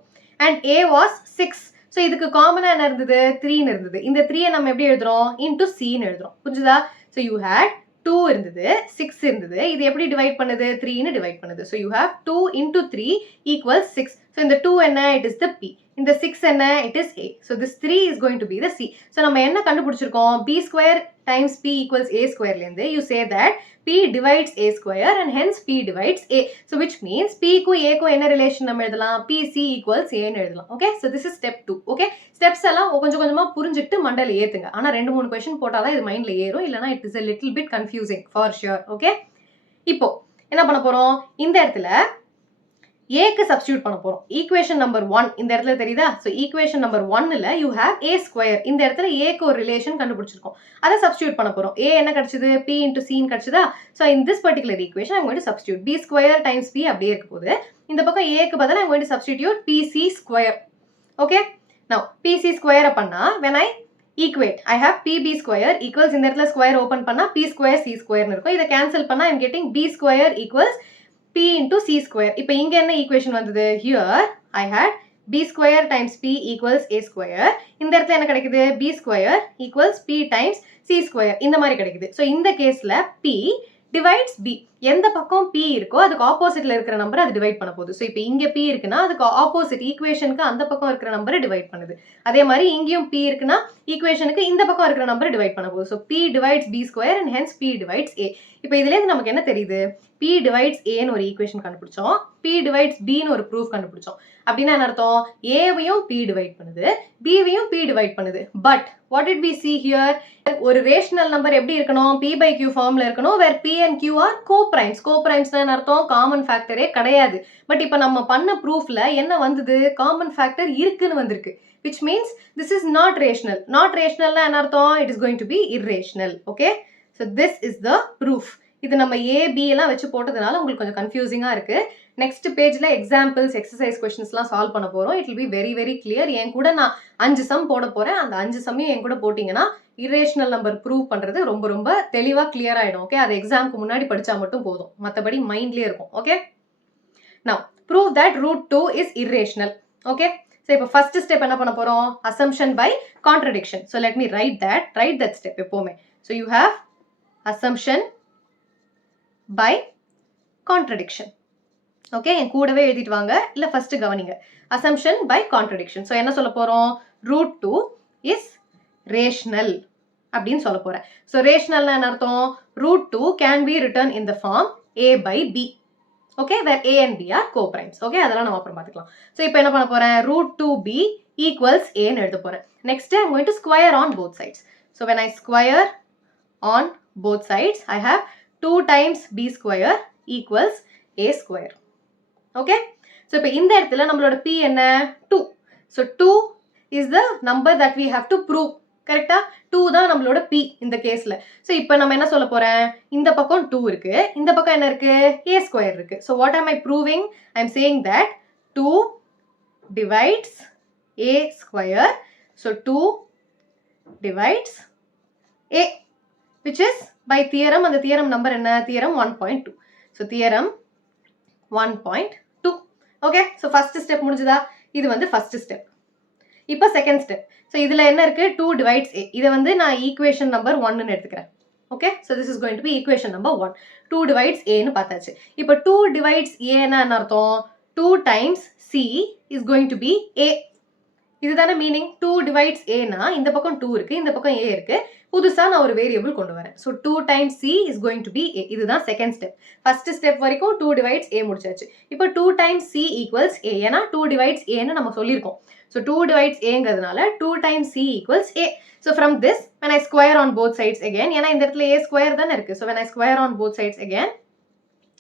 and a was 6. So இதுக்கு காமனா என்ன இருந்தது? 3 ன்னு இருந்தது. இந்த 3 நம்ம எப்படி எழுதுறோம்? into c ன்னு எழுதுறோம். புரியுதா? So you had 2 இருந்தது, 6 இருந்தது. இது எப்படி டிவைட் பண்ணுது? 3 ன்னு டிவைட் பண்ணுது. So you have 2 into 3 equals 6. So இந்த 2 என்ன? It is the p. இந்த 6 என்ன? It is a. So this 3 is going to be the c. So நம்ம என்ன கண்டுபிடிச்சிருக்கோம்? b square times p equals a square ல இருந்து you say that p divides a square and hence p divides a. So which means p க்கும் a க்கும் என்ன ரிலேஷன் நம்ம எழுதலாம்? pc equals a ன்னு எழுதலாம். Okay, so this is step 2. Okay, steps எல்லாம் கொஞ்சமா புரிஞ்சிட்டு மண்டையில ஏத்துங்க. ஆனா 2-3 क्वेश्चन போட்டாதான் இது மைண்ட்ல ஏறும், இல்லனா it is a little bit confusing for sure. Okay, இப்போ என்ன பண்ண போறோம்? இந்த இடத்துல ஏக்கு சப்ஸ்டியூட் பண்ண போறோம். ஈக்குவேஷன் நம்பர் 1 இந்த இடத்துல தெரியுதா? ஸோ ஈக்குவேஷன் நம்பர் 1ல யூ ஹேவ் ஏ ஸ்கொயர். இந்த இடத்துல ஏக்கு ஒரு ரிலேஷன் கண்டுபிடிச்சிருக்கோம். அதை சப்ஸ்டியூட் பண்ண போறோம். ஏ என்ன கிடைச்சது? பி இன்டூ சின்னு கிடைச்சதா? So in this particular equation I'm going to substitute b square times b அப்படியே இருக்க போகுது. இந்த பக்கம் ஏக்கு பதிலாக I'm going to substitute b c square. Okay, now b c ஸ்கொயரை பண்ணா when I equate I have pb square equals இந்த இடத்துல ஸ்கொயர் ஓபன் பண்ணா p square c square இருக்கும். இதை கேன்சல் பண்ணா I'm getting b square equals p into c square. இப்போ இங்க என்ன ஈக்குவேஷன் வந்தது? Here I had b square times p equals a square. இந்த இடத்துல என்ன கிடைக்குது? b square equals p times c square. இந்த மாதிரி கிடைக்குது. ஸோ இந்த கேஸ்ல p divides b. எந்த பக்கம் p இருக்கோ அதுக்கு ஆப்போசிட்ல இருக்கிற நம்பர் அது டிவைட் பண்ண போகுது. ஸோ இப்போ இங்க p இருக்குன்னா அதுக்கு ஆப்போசிட் ஈக்குவேஷனுக்கு அந்த பக்கம் இருக்கிற நம்பரை டிவைட் பண்ணுது. அதே மாதிரி இங்கேயும் p இருக்குன்னா ஈக்குவேஷனுக்கு இந்த பக்கம் இருக்கிற நம்பரை டிவைட் பண்ண போகுது. So p divides b square and hence p divides a. இப்போ இதுலேருந்து நமக்கு என்ன தெரியுது? p divides a ன்னு ஒரு ஈக்குவேஷன் கண்டுபிடிச்சோம், p divides b ன்னு ஒரு ப்ரூஃப் கண்டுபிடிச்சோம். அப்படின்னா என்ன அர்த்தம்? a-வையும் p டிவைட் பண்ணுது, b-வையும் p டிவைட் பண்ணுது. But what did we see here? ஒரு ரேஷனல் நம்பர் எப்படி இருக்கணும்? p by q ஃபார்ம்ல இருக்கணும், where p and q are co-primes. co-primesனா என்ன அர்த்தம்? காமன் ஃபேக்டரே கிடையாது. பட் இப்போ நம்ம பண்ண ப்ரூஃப்ல என்ன வந்தது? காமன் ஃபேக்டர் இருக்குன்னு வந்திருக்கு. which means this is not rational. not rationalனா என்ன அர்த்தம்? it is going to be irrational. okay, so this is the proof. இது நம்ம a b எல்லாம் வச்சு போட்டதுனால உங்களுக்கு கொஞ்சம் கன்ஃபியூசிங்கா இருக்கு. நெக்ஸ்ட் பேஜ்ல எக்ஸாம்பிள்ஸ் எக்ஸசைஸ் கொஸ்டின்ஸ்லாம் சால்வ் பண்ண போறோம். It will be very very clear. என் கூட நான் 5 சம் போட போறேன். அந்த 5 சம்மையும் என் கூட போட்டீங்கன்னா இரேஷனல் நம்பர் ப்ரூவ் பண்றது ரொம்ப ரொம்ப தெளிவா கிளியர் ஆயிடும். ஓகே, அது எக்ஸாம்க்கு முன்னாடி படிச்சா மட்டும் போதும், மற்றபடி மைண்ட்லயே இருக்கும். Okay, now prove that root 2 is irrational. Okay, so இப்போ ஃபர்ஸ்ட் ஸ்டெப் என்ன பண்ண போறோம்? Assumption by contradiction. So let me write that step எப்பவுமே. So you have assumption by contradiction. Okay, என் கூடவே எழுதிட்டு வாங்க, இல்ல ஃபர்ஸ்ட் கவனிங்க. assumption by contradiction. ஸோ என்ன சொல்ல போறோம்? root 2 is rational அப்படின்னு சொல்ல போறேன். ஸோ ரேஷனல்னா என்ன அர்த்தம்? root 2 can be written in the form a by b. Okay, where a and b are co-primes. Okay, அதெல்லாம் நம்ம அப்புறம் பார்த்துக்கலாம். ஸோ இப்போ என்ன பண்ண போறேன்? root 2b equals a ன்னு எழுத போறேன். Next I'm going to square on both sides. So when I square on both sides, I have 2 times b square equals a square. Okay, so இப்போ இந்த இடத்துல நம்மளோட p என்ன? 2. So 2 is the number that we have to prove. கரெக்டா? 2 தான் நம்மளோட p இந்த கேஸ்ல. so இப்போ நம்ம என்ன சொல்ல போறேன்? இந்த பக்கம் 2 இருக்கு, இந்த பக்கம் என்ன இருக்கு? a square இருக்கு. so what am I proving? I am saying that 2 divides a square. so 2 divides a, which is by theorem. அந்த theorem number என்ன? theorem 1.2. so theorem 1.2. okay, so first step முடிஞ்சதா? இது வந்து first step. இப்போ second step. so இதுல என்ன இருக்கு? 2 divides a. இதை வந்து நான் equation number 1 ன்னு எடுத்துக்கிறேன். okay, so this is going to be equation number 1. 2 divides a ன்னு பார்த்தாச்சு. இப்போ 2 divides a ன்னா என்ன அர்த்தம்? 2 times c is going to be a. இதுதானே மீனிங். 2 divides a னா இந்த பக்கம் 2 இருக்கு, இந்த பக்கம் a இருக்கு. புதுசா நான் ஒரு வேரியபிள் கொண்டு வரேன். so 2 times c is going to be a. இதுதான் செகண்ட் ஸ்டெப். ஃபர்ஸ்ட் ஸ்டெப் வரைக்கும் 2 divides a முடிச்சாச்சு. இப்போ 2 times c equals a. ஏன்னா 2 divides a ன்னு நம்ம சொல்லியிருக்கோம். so 2 divides a ங்கிறதுனால 2 times c equals a. so from this when I square on both sides again, ஏன்னா இந்த இடத்துல a square தானே இருக்கு. so when I square on both sides again,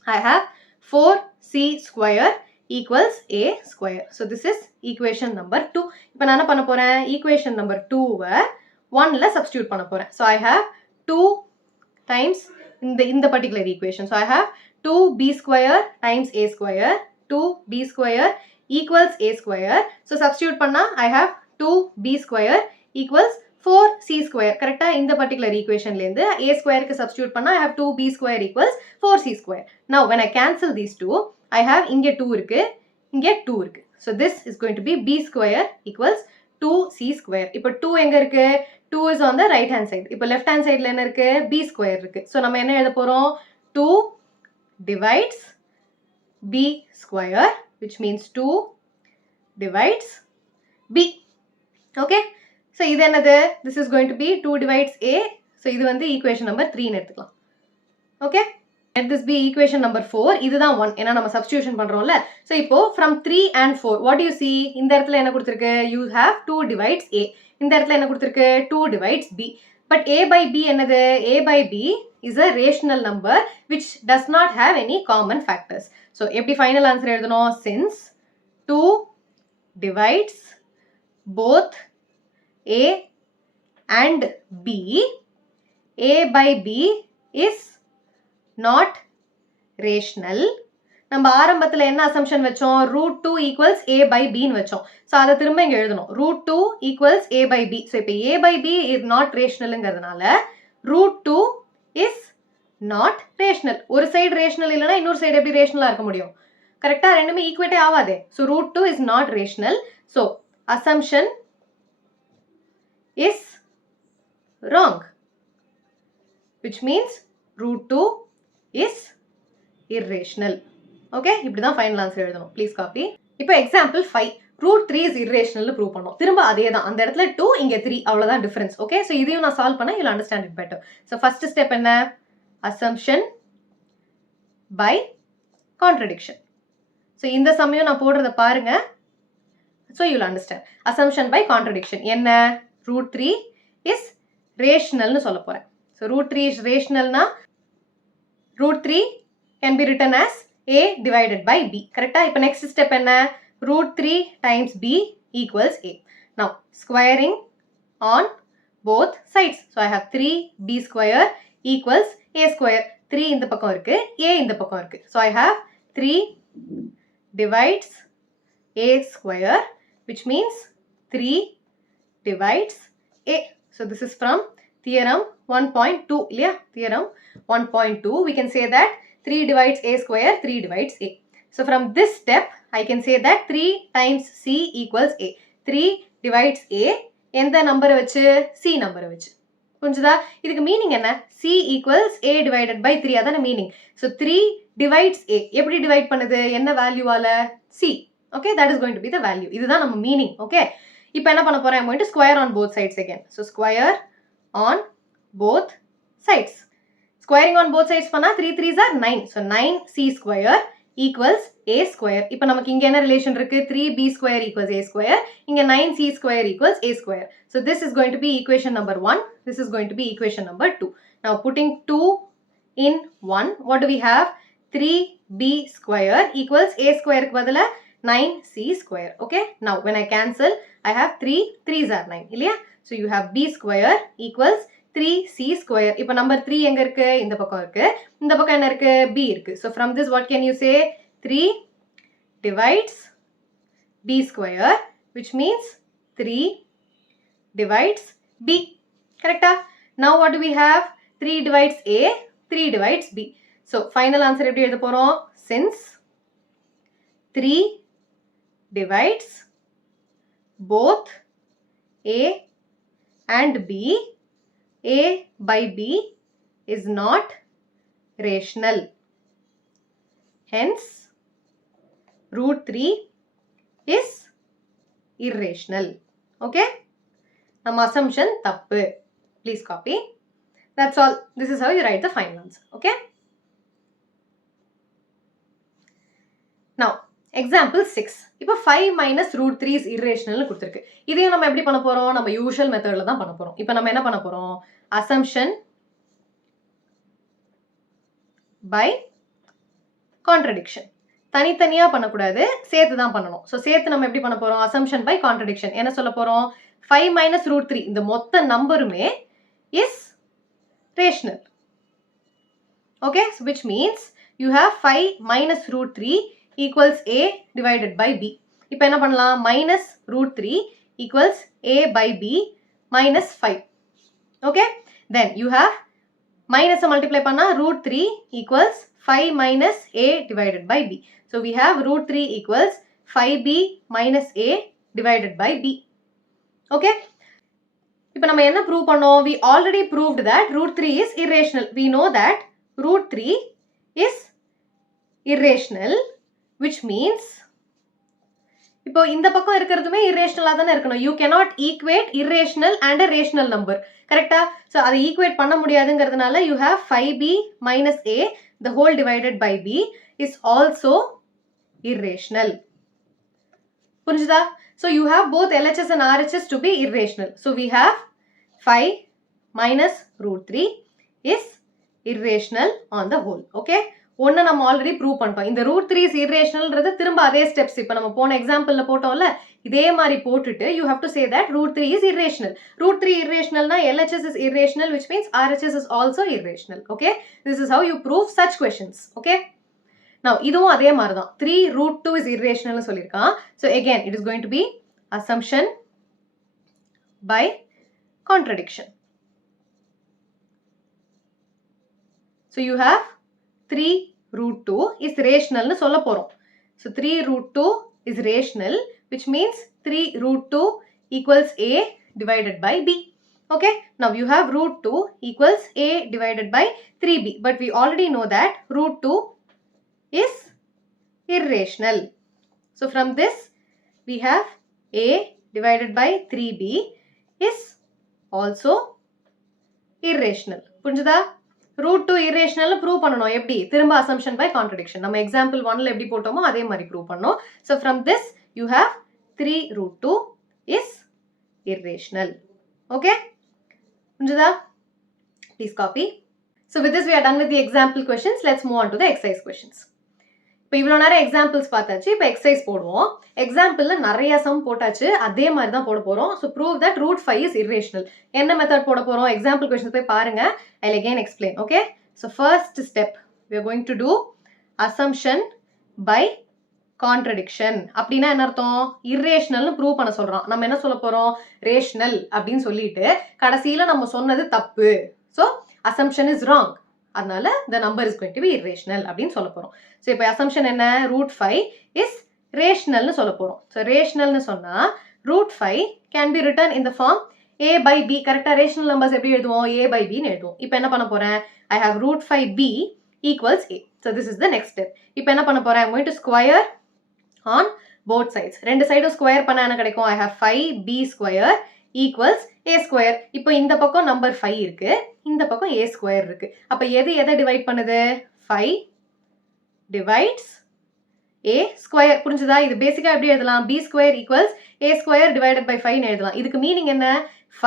I have 4c square equals a square. so this is equation number 2. இப்போ நான் என்ன பண்ண போறேன்? equation number 2-வை 1ல substitute பண்ண போறேன். so I have 2 times இந்த particular equation. so I have 2b square times a square, 2b square equals a square. so substitute பண்ணா I have 2b square equals 4c square. கரெக்டா? இந்த particular equationல இருந்து a squareக்கு substitute பண்ணா I have 2b square equals 4c square. now when I cancel these two, I have இங்க 2 இருக்கு, இங்க 2 இருக்கு. so this is going to be b square equals 2c square. இப்போ 2 எங்க இருக்கு? 2 is on the right hand side. இப்போ left hand sideல என்ன இருக்கு? b square இருக்கு. so நம்ம என்ன எழுத போறோம்? 2 divides b square, which means 2 divides b. okay, so இது என்னது? this is going to be 2 divides a. so இது வந்து equation number 3 ன்னு எடுத்துக்கலாம். okay, let this be equation number 4. இதுதான் 1. ஏன்னா நம்ம substitution பண்றோம்ல. so இப்போ from 3 and 4, what do you see? இந்த இடத்துல என்ன கொடுத்திருக்கு? you have 2 divides a. இந்த இடத்துல என்ன கொடுத்திருக்கு? 2 divides b. But a by b என்னது? a by b is a rational number which does not have any common factors. So எப்படி final answer எழுதணும்? Since 2 divides both a and b, a by b is not rational. நம்ம ஆரம்பத்துல என்ன assumption வச்சோம்? root 2 equals a by b ன்னு வச்சோம். So அதை திரும்ப இங்க எழுதணும். root 2 equals a by b. So இப்போ a by b is not rationalங்கிறதுனால root 2 is not rational. ஒரு சைடு rational இல்லைனா இன்னொரு சைடு எப்படி rationalா இருக்க முடியும்? கரெக்டா ரெண்டுமே ஈக்குவேட்டே ஆகாதே. So root 2 is not rational. So assumption is wrong, which means root 2 is irrational. Okay, இப்படி தான் ஃபைனல் ஆன்சர் எழுதணும். Please copy. இப்போ example 5 root 3 is irrational prove பண்ணோம். திரும்ப அதே தான், அந்த இடத்துல 2 இங்க 3 அவ்வளவுதான் டிஃபரன்ஸ். ஓகே, ஸோ இதையும் நான் சால்வ் பண்ண you'll understand it better. So first step என்ன? assumption by contradiction. ஸோ இந்த சமயம் நான் போடுறத பாருங்க. So you'll understand. assumption by contradiction என்ன? root 3 is rationalனு சொல்ல போறேன். ஸோ root 3 is rationalனா root 3 can be written as a divided by b. கரெக்டா? இப்போ next step என்ன? root 3 times b equals a. Now squaring on both sides. So I have 3b square equals a square. 3 இந்த பக்கம் இருக்கு, a இந்த பக்கம் இருக்கு. So I have 3 divides a square, which means 3 divides a. So this is from theorem 1.2. இல்லையா? theorem 1.2. We can say that 3 divides a square, 3 divides a. So from this step, I can say that 3 times c equals a. 3 divides a, எந்த நம்பரை வச்சு? c நம்பரை வச்சு. புரிஞ்சுதா? இதுக்கு மீனிங் என்ன? c equals a divided by 3. அதான மீனிங். So 3 divides a. எப்படி டிவைட் பண்ணுது? என்ன வேல்யூவால? c. Okay, that is going to be the value. இதுதான் நம்ம மீனிங். Okay, இப்போ என்ன பண்ண போறேன்? I'm going to square on both sides again. So square on both sides. Squaring on both sides பண்ணா 3 3s are 9. So 9c square equals a square. இப்போ நமக்கு இங்க என்ன ரிலேஷன் இருக்கு? 3b square equals a square. இங்க 9c square equals a square. So this is going to be equation number 1. This is going to be equation number 2. Now putting 2 in 1, what do we have? 3b square equals a square க்கு பதிலா 9c square. Okay, now when I cancel, I have 3 3s are 9 இல்லையா? So you have b square equals 3c square. இப்போ நம்பர் 3 எங்க இருக்கு? இந்த பக்கம் இருக்கு. இந்த பக்கம் என்ன இருக்கு? b இருக்கு. So from this what can you say? 3 divides b square, which means 3 divides b. Correcta? Now what do we have? 3 divides a, 3 divides b. So final answer எப்படி எழுத போறோம்? Since 3 divides both a and b, a by b is not rational. Hence, root 3 is irrational. Okay? Nam assumption tappu. Please copy. That's all. This is how you write the final answer. Okay? Now, example 6. இப்போ 5 minus root 3 is irrational கொடுத்திருக்கு. இதையும் நம்ம எப்படி பண்ண போறோம்? நம்ம usual methodல தான் பண்ண போறோம். இப்போ நம்ம என்ன பண்ண போறோம்? Assumption by contradiction. தனித்தனியா பண்ணக்கூடாது, சேர்த்து தான் பண்ணணும். ஸோ சேர்த்து நம்ம எப்படி பண்ண போறோம்? Assumption by contradiction. என்ன சொல்ல போறோம்? 5 minus root 3 இந்த மொத்த நம்பருமே is rational. Okay, so which means you have 5 minus root 3 equals a divided by b. இப்போ என்ன பண்ணலாம்? minus root 3 equals a by b minus 5. Okay, then you have minus multiply பண்ணா root 3 equals 5 minus a divided by b. So we have root 3 equals 5b minus a divided by b. Okay, இப்போ நம்ம என்ன prove பண்ணோம்? We already proved that root 3 is irrational. We know that root 3 is irrational, which means இப்போ இந்த பக்கம் இருக்கிறதுமே irrational தானே இருக்கணும். You cannot equate irrational and a rational number. கரெக்ட்டா? So அதை equate பண்ண முடியாதுங்கிறதுனால you have 5b minus a the whole divided by b is also irrational. புரிஞ்சுதா? So you have both LHS and RHS to be irrational. So we have 5 minus root 3 is irrational on the whole. Okay? ஒன்ன நம்ம already prove பண்ணிட்டோம். இந்த root 3 is irrationalன்றது திரும்ப அதே ஸ்டெப்ஸ் இப்போ நம்ம போன எக்ஸாம்பிள்ல போட்டோம்ல இதே மாதிரி போட்டுட்டு you have to say that root 3 is irrational. root 3 irrationalனா LHS is irrational which means RHS is also irrational. Okay? This is how you prove such questions. Okay? Now இதுவும் அதே மாதிரி தான் 3 root 2 is irrational சொல்லியிருக்கான். So again it is going to be assumption by contradiction. So you have 3 root 2 is rational னு சொல்ல போறோம். So 3 root 2 is rational which means 3 root 2 equals a divided by b. Okay, now you have root 2 equals a divided by 3b, but we already know that root 2 is irrational. So from this we have a divided by 3b is also irrational. புரிஞ்சுதா? root 2 irrational prove பண்ணனும் எப்படி திரும்ப assumption by contradiction நம்ம example 1ல எப்படி போட்டோமோ அதே மாதிரி prove பண்ணனும். So from this you have 3 root 2 is irrational. Okay? புரிஞ்சுதா? Please copy. So with this we are done with the example questions. Let's move on to the exercise questions. இப்போ இவ்வளோ நேரம் எக்ஸாம்பிள்ஸ் பார்த்தாச்சு. இப்போ எக்ஸசைஸ் போடுவோம். எக்ஸாம்பிளில் நிறைய சம் போட்டாச்சு. அதே மாதிரி தான் போட போகிறோம். So prove that root 5 is irrational. என்ன மெத்தட் போட போகிறோம் எக்ஸாம்பிள் கொஸ்டின்ஸ் போய் பாருங்க. I'll again explain. Okay? So first step we are going to do assumption by contradiction. அப்படின்னா என்ன அர்த்தம் irrationalனு ப்ரூவ் பண்ண சொல்கிறோம். நம்ம என்ன சொல்ல போகிறோம் rational அப்படின்னு சொல்லிட்டு கடைசியில் நம்ம சொன்னது தப்பு. So assumption is wrong. அதனால the number is going to be irrational அப்படின்னு சொல்ல போறோம். ஸோ இப்போ assumption என்ன root 5 is rationalனு சொல்ல போறோம். ஸோ rationalனு சொன்னா root 5 can be written in the form a by b. கரெக்டா rational numbers எப்படி எழுதுவோம் a by b ன்னு எழுதுவோம். இப்போ என்ன பண்ண போறேன் I have root 5b equals a. So this is the next step. இப்போ என்ன பண்ண போறேன் I'm going to square on both sides. ரெண்டு சைடும் ஸ்கொயர் பண்ணா என்ன கிடைக்கும் I have 5b square equals a square. இப்போ இந்த பக்கம் நம்பர் 5 இருக்கு இந்த பக்கம் a square இருக்கு. அப்ப எது எதை டிவைட் பண்ணுது 5 divides a square. புரிஞ்சுதா இது பேசிக்கா எப்படி எழுதலாம் b square equals a square divided by 5 ன்னு எழுதலாம். இதுக்கு மீனிங் என்ன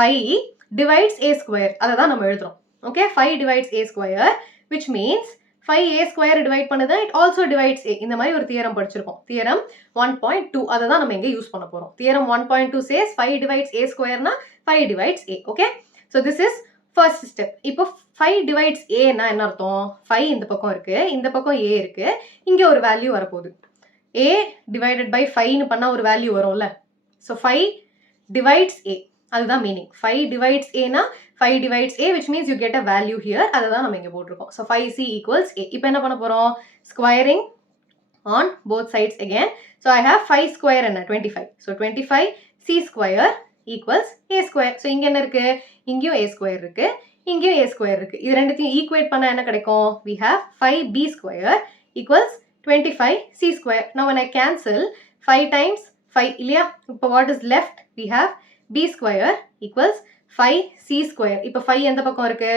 5 divides a square அதை தான் நம்ம எழுதுறோம். Okay, 5 divides a square which means 5a square divide பண்ணுது it also divides a. இந்த மாதிரி ஒரு தியரம் படிச்சிருக்கோம் theorem 1.2 அதை தான் நம்ம இங்க யூஸ் பண்ண போறோம். theorem 1.2 says 5 divides a square னா 5 divides a. Okay, so this is first step. இப்போ 5 divides a னா என்ன அர்த்தம் 5 இந்த பக்கம் இருக்கு இந்த பக்கம் a இருக்கு இங்க ஒரு வேல்யூ வரப்போகுது a divided by 5 னு பண்ணா ஒரு வேல்யூ வரும்ல. so 5 divides a அதுதான் மீனிங் 5 divides a னா 5 divides a which means you get a value here அதுதான் நம்ம இங்க போட்டிருக்கோம். so 5c equals a. இப்போ என்ன பண்ண போறோம் squaring on both sides again. so I have 5 square என்ன 25. so 25c square equals a square. so இங்க என்ன இருக்கு இங்கேயும் a square இருக்கு இங்கேயும் a square இருக்கு. இது ரெண்டுத்தையும் ஈக்குவேட் பண்ணா என்ன கிடைக்கும் we have 5b square equals 25c square. now when I cancel 5 times 5 இல்லையா இப்போ what is left we have b square equals 5c square. இப்போ 5 எந்த பக்கம் இருக்கு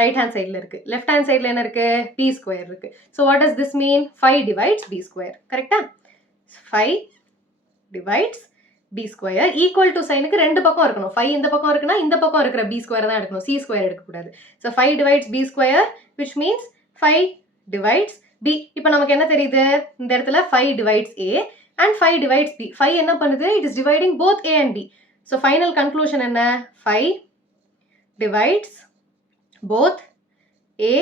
right hand sideல இருக்கு left hand sideல என்ன இருக்கு b square இருக்கு. so what does this mean 5 divides b square. கரெக்ட்டா 5 divides b square equal to சைனுக்கு ரெண்டு பக்கம் இருக்கணும் 5 இந்த பக்கம் இருக்குனா இந்த பக்கம் இருக்கிற b square தான் எடுக்கணும் c square எடுக்க கூடாது. so 5 divides b square which means 5 divides b. இப்போ நமக்கு என்ன தெரியுது இந்த இடத்துல 5 divides a and 5 divides b. 5 என்ன பண்ணுது it is dividing both a and b. so final conclusion என்ன 5 divides both a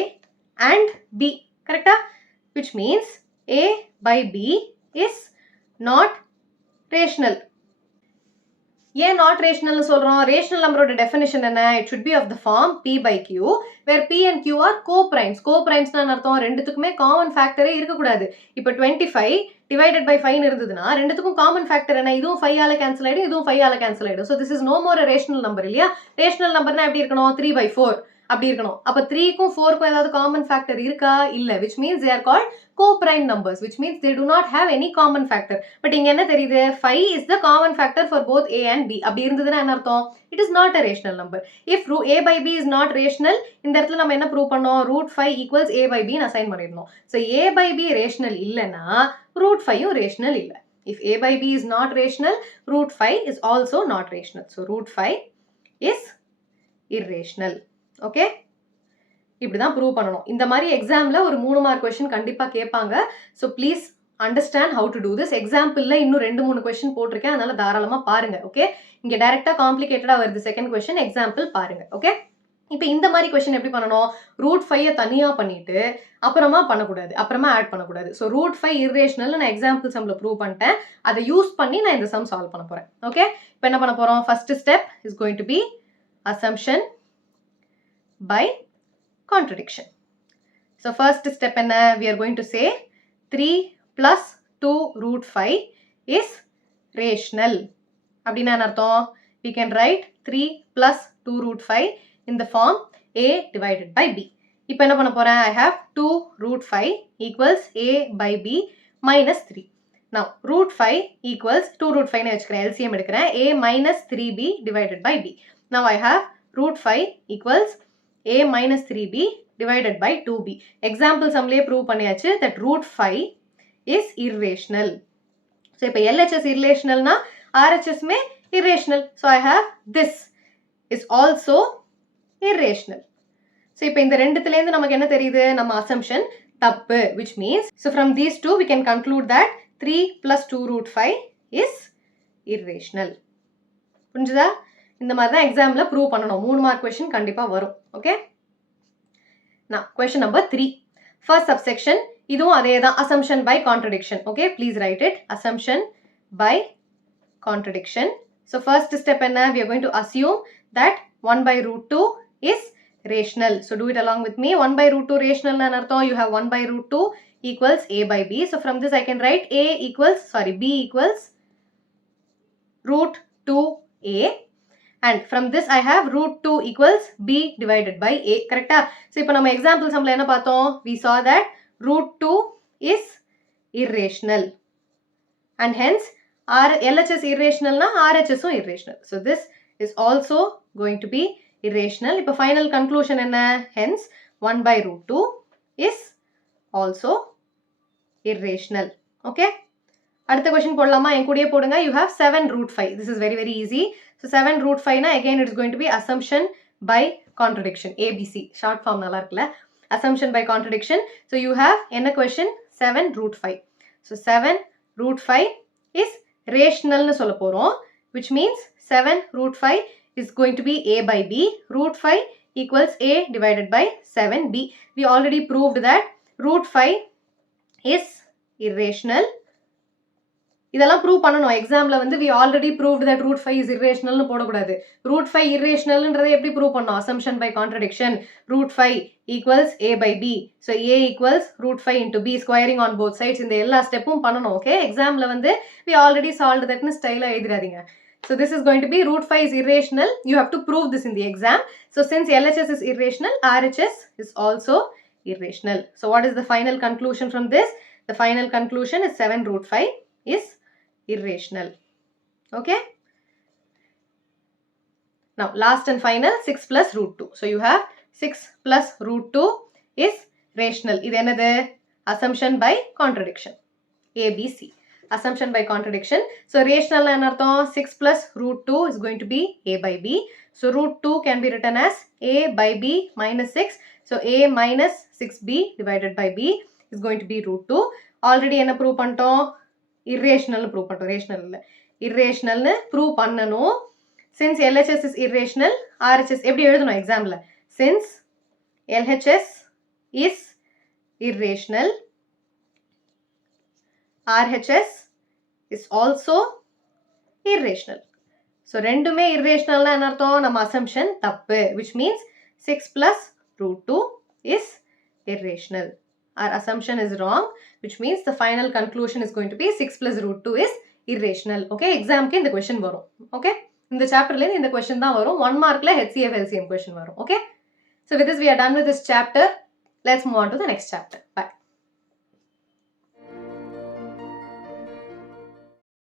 and b. கரெக்ட்டா which means a by b is not rational. ஏன் not rational னு சொல்றோம் rational numberோட definition என்ன it should be of the form p by q where p and q are co-primes. co-primes னா அர்த்தம் ரெண்டுத்துக்குமே common factor இருக்க கூடாது. இப்போ 25 divided by 5 னு இருந்ததுனா ரெண்டுத்துக்கும் common factor என்ன இதுவும் 5 ஆல கேன்சல் ஆயிடும் இதுவும் 5 ஆல கேன்சல் ஆயிடும். so this is no more a rational number இல்லையா rational numberனா எப்படி இருக்கணும் 3 by 4 அப்படி இருக்கணும். அப்ப 3 க்கும் 4 க்கும் ஏதாவது common factor இருக்கா இல்ல which means they are called co-prime numbers which means they do not have any common factor. but இங்க என்ன தெரியுது 5 is the common factor for both a and b. அப்படி இருந்ததுனா என்ன அர்த்தம் it is not a rational number. if a by b is not rational இந்த இடத்துல நம்ம என்ன ப்ரூவ் பண்ணோம் root 5 equals a by b னு அசைன் பண்ணிரணும். so a by b rational இல்லனா root 5 உம் rational இல்ல. if a by b is not rational root 5 is also not rational. so root 5 is irrational. Okay? இப்படி தான் ப்ரூவ் பண்ணணும். இந்த மாதிரி எக்ஸாம்ல ஒரு 3 மார்க் क्वेश्चन கண்டிப்பா கேட்பாங்க. So please understand how to do this. எக்ஸாம்பிள்ல இன்னும் 2-3 क्वेश्चन போட்டிருக்கேன். அதனால தாராளமா பாருங்க. ஓகே? இங்க டைரக்டா காம்ப்ளிகேட்டடா வருது செகண்ட் क्वेश्चन. எக்ஸாம்பிள் பாருங்க. ஓகே? இப்போ இந்த மாதிரி क्वेश्चन எப்படி பண்ணணும்? √5 தனியா பண்ணிட்டு அப்புறமா பண்ணக்கூடாது. அப்புறமா ஆட் பண்ணக்கூடாது. ஸோ √5 irrational நான் எக்ஸாம்பிள் சம்ல ப்ரூவ் பண்ணிட்டேன். அதை யூஸ் பண்ணி நான் இந்த சம் சால்வ் பண்ண போறேன். ஓகே? இப்போ என்ன பண்ண போறோம்? First step is going to be assumption by contradiction. So first step enna, we are going to say 3 plus 2 √5 is rational. அப்படினா என்ன அர்த்தம்? We can write 3 plus 2 √5 in the form a divided by b. இப்போ என்ன பண்ண போறேன்? I have 2 √5 equals a by b minus 3. Now √5 equals 2 √5 னு வெச்சுக்கிறேன். LCM எடுக்கிறேன். a minus 3b divided by b. Now I have √5 equals a minus 3b divided by 2b. Example sumலயே prove பண்ணியாச்சு that √5 is irrational. So இப்போ LHS irrational na RHS May irrational. So I have this is also irrational. So இப்போ இந்த ரெண்டுத்துல இருந்து நமக்கு என்ன தெரியுது? நம்ம assumption தப்பு, which means so from these two we can conclude that 3 plus 2 √5 is irrational. புரிஞ்சுதா? இந்த மாதிரி தான் எக்ஸாம்ல ப்ரூவ் பண்ணணும். 3 மார்க் क्वेश्चन கண்டிப்பா வரும். Okay? Now question number 3. First subsection இதுவும் அதே தான் assumption by contradiction. Okay? Please write it. Assumption by contradiction. So first step enna, we are going to assume that 1 by √2 is rational. So do it along with me. 1 by √2 rational na artham you have 1 by √2 equals a by b. So from this I can write b equals √2a. And from this I have √2 equals b divided by a. Correct? So இப்போ நம்ம example sumல என்ன பார்த்தோம்? We saw that √2 is irrational. And hence LHS irrational na RHS um irrational. So this is also going to be irrational. இப்போ final conclusion என்ன? Hence 1 by √2 is also irrational. Okay? அடுத்த question போடலாமா? என் கூடயே போடுங்க. You have 7 √5. This is very easy. So 7 √5 na again it is going to be assumption by contradiction. ABC short form நல்லா இருக்குல? Assumption by contradiction. So you have என்ன question? 7 √5. So 7 √5 is rational னு சொல்ல போறோம். Which means 7 √5 is going to be a by b. √5 equals a divided by 7b. We already proved that √5 is irrational. இதெல்லாம் ப்ரூவ் பண்ணணும். எக்ஸாம்ல வந்து we already proved that √5 is irrational னு போடக்கூடாது. √5 irrational ன்றதை எப்படி ப்ரூவ் பண்ணோம்? assumption by contradiction. √5 equals a by b. So a equals √5 into b squaring on both sides. இந்த எல்லா ஸ்டெப்பும் பண்ணணும். ஓகே? எக்ஸாம்ல வந்து we already solved that னு ஸ்டைலா எழுதிராதீங்க. So this is going to be √5 is irrational. You have to prove this in the exam. So since LHS is irrational, RHS is also irrational. So what is the final conclusion from this? The final conclusion is 7 √5 is irrational. Okay? Now last and final 6 plus √2. So you have 6 plus √2 is rational. இது என்னது? Assumption by contradiction. ABC. Assumption by contradiction. So rational na என்ன அர்த்தம்? 6 plus √2 is going to be a by b. So √2 can be written as a by b minus 6. So a minus 6b divided by b is going to be √2. Already என்ன prove பண்ணிட்டோம்? irrational prove பண்ணிட்டோம். rational இல்ல. irrational னு prove பண்ணனும். Since LHS is irrational, RHS எப்படி எழுதணும் எக்ஸாம்ல? Since LHS is irrational, RHS is also irrational. So ரெண்டுமே irrational னா என்ன அர்த்தம்? நம்ம assumption தப்பு. Which means 6 plus √2 is irrational. Our assumption is wrong, which means the final conclusion is going to be 6 plus √2 is irrational. Okay? Exam க்கு இந்த question வரும். Okay? இந்த chapterல இந்த question தான் வரும். 1 markல HCF LCM question வரும். Okay? So with this we are done with this chapter. Let's move on to the next chapter. Bye.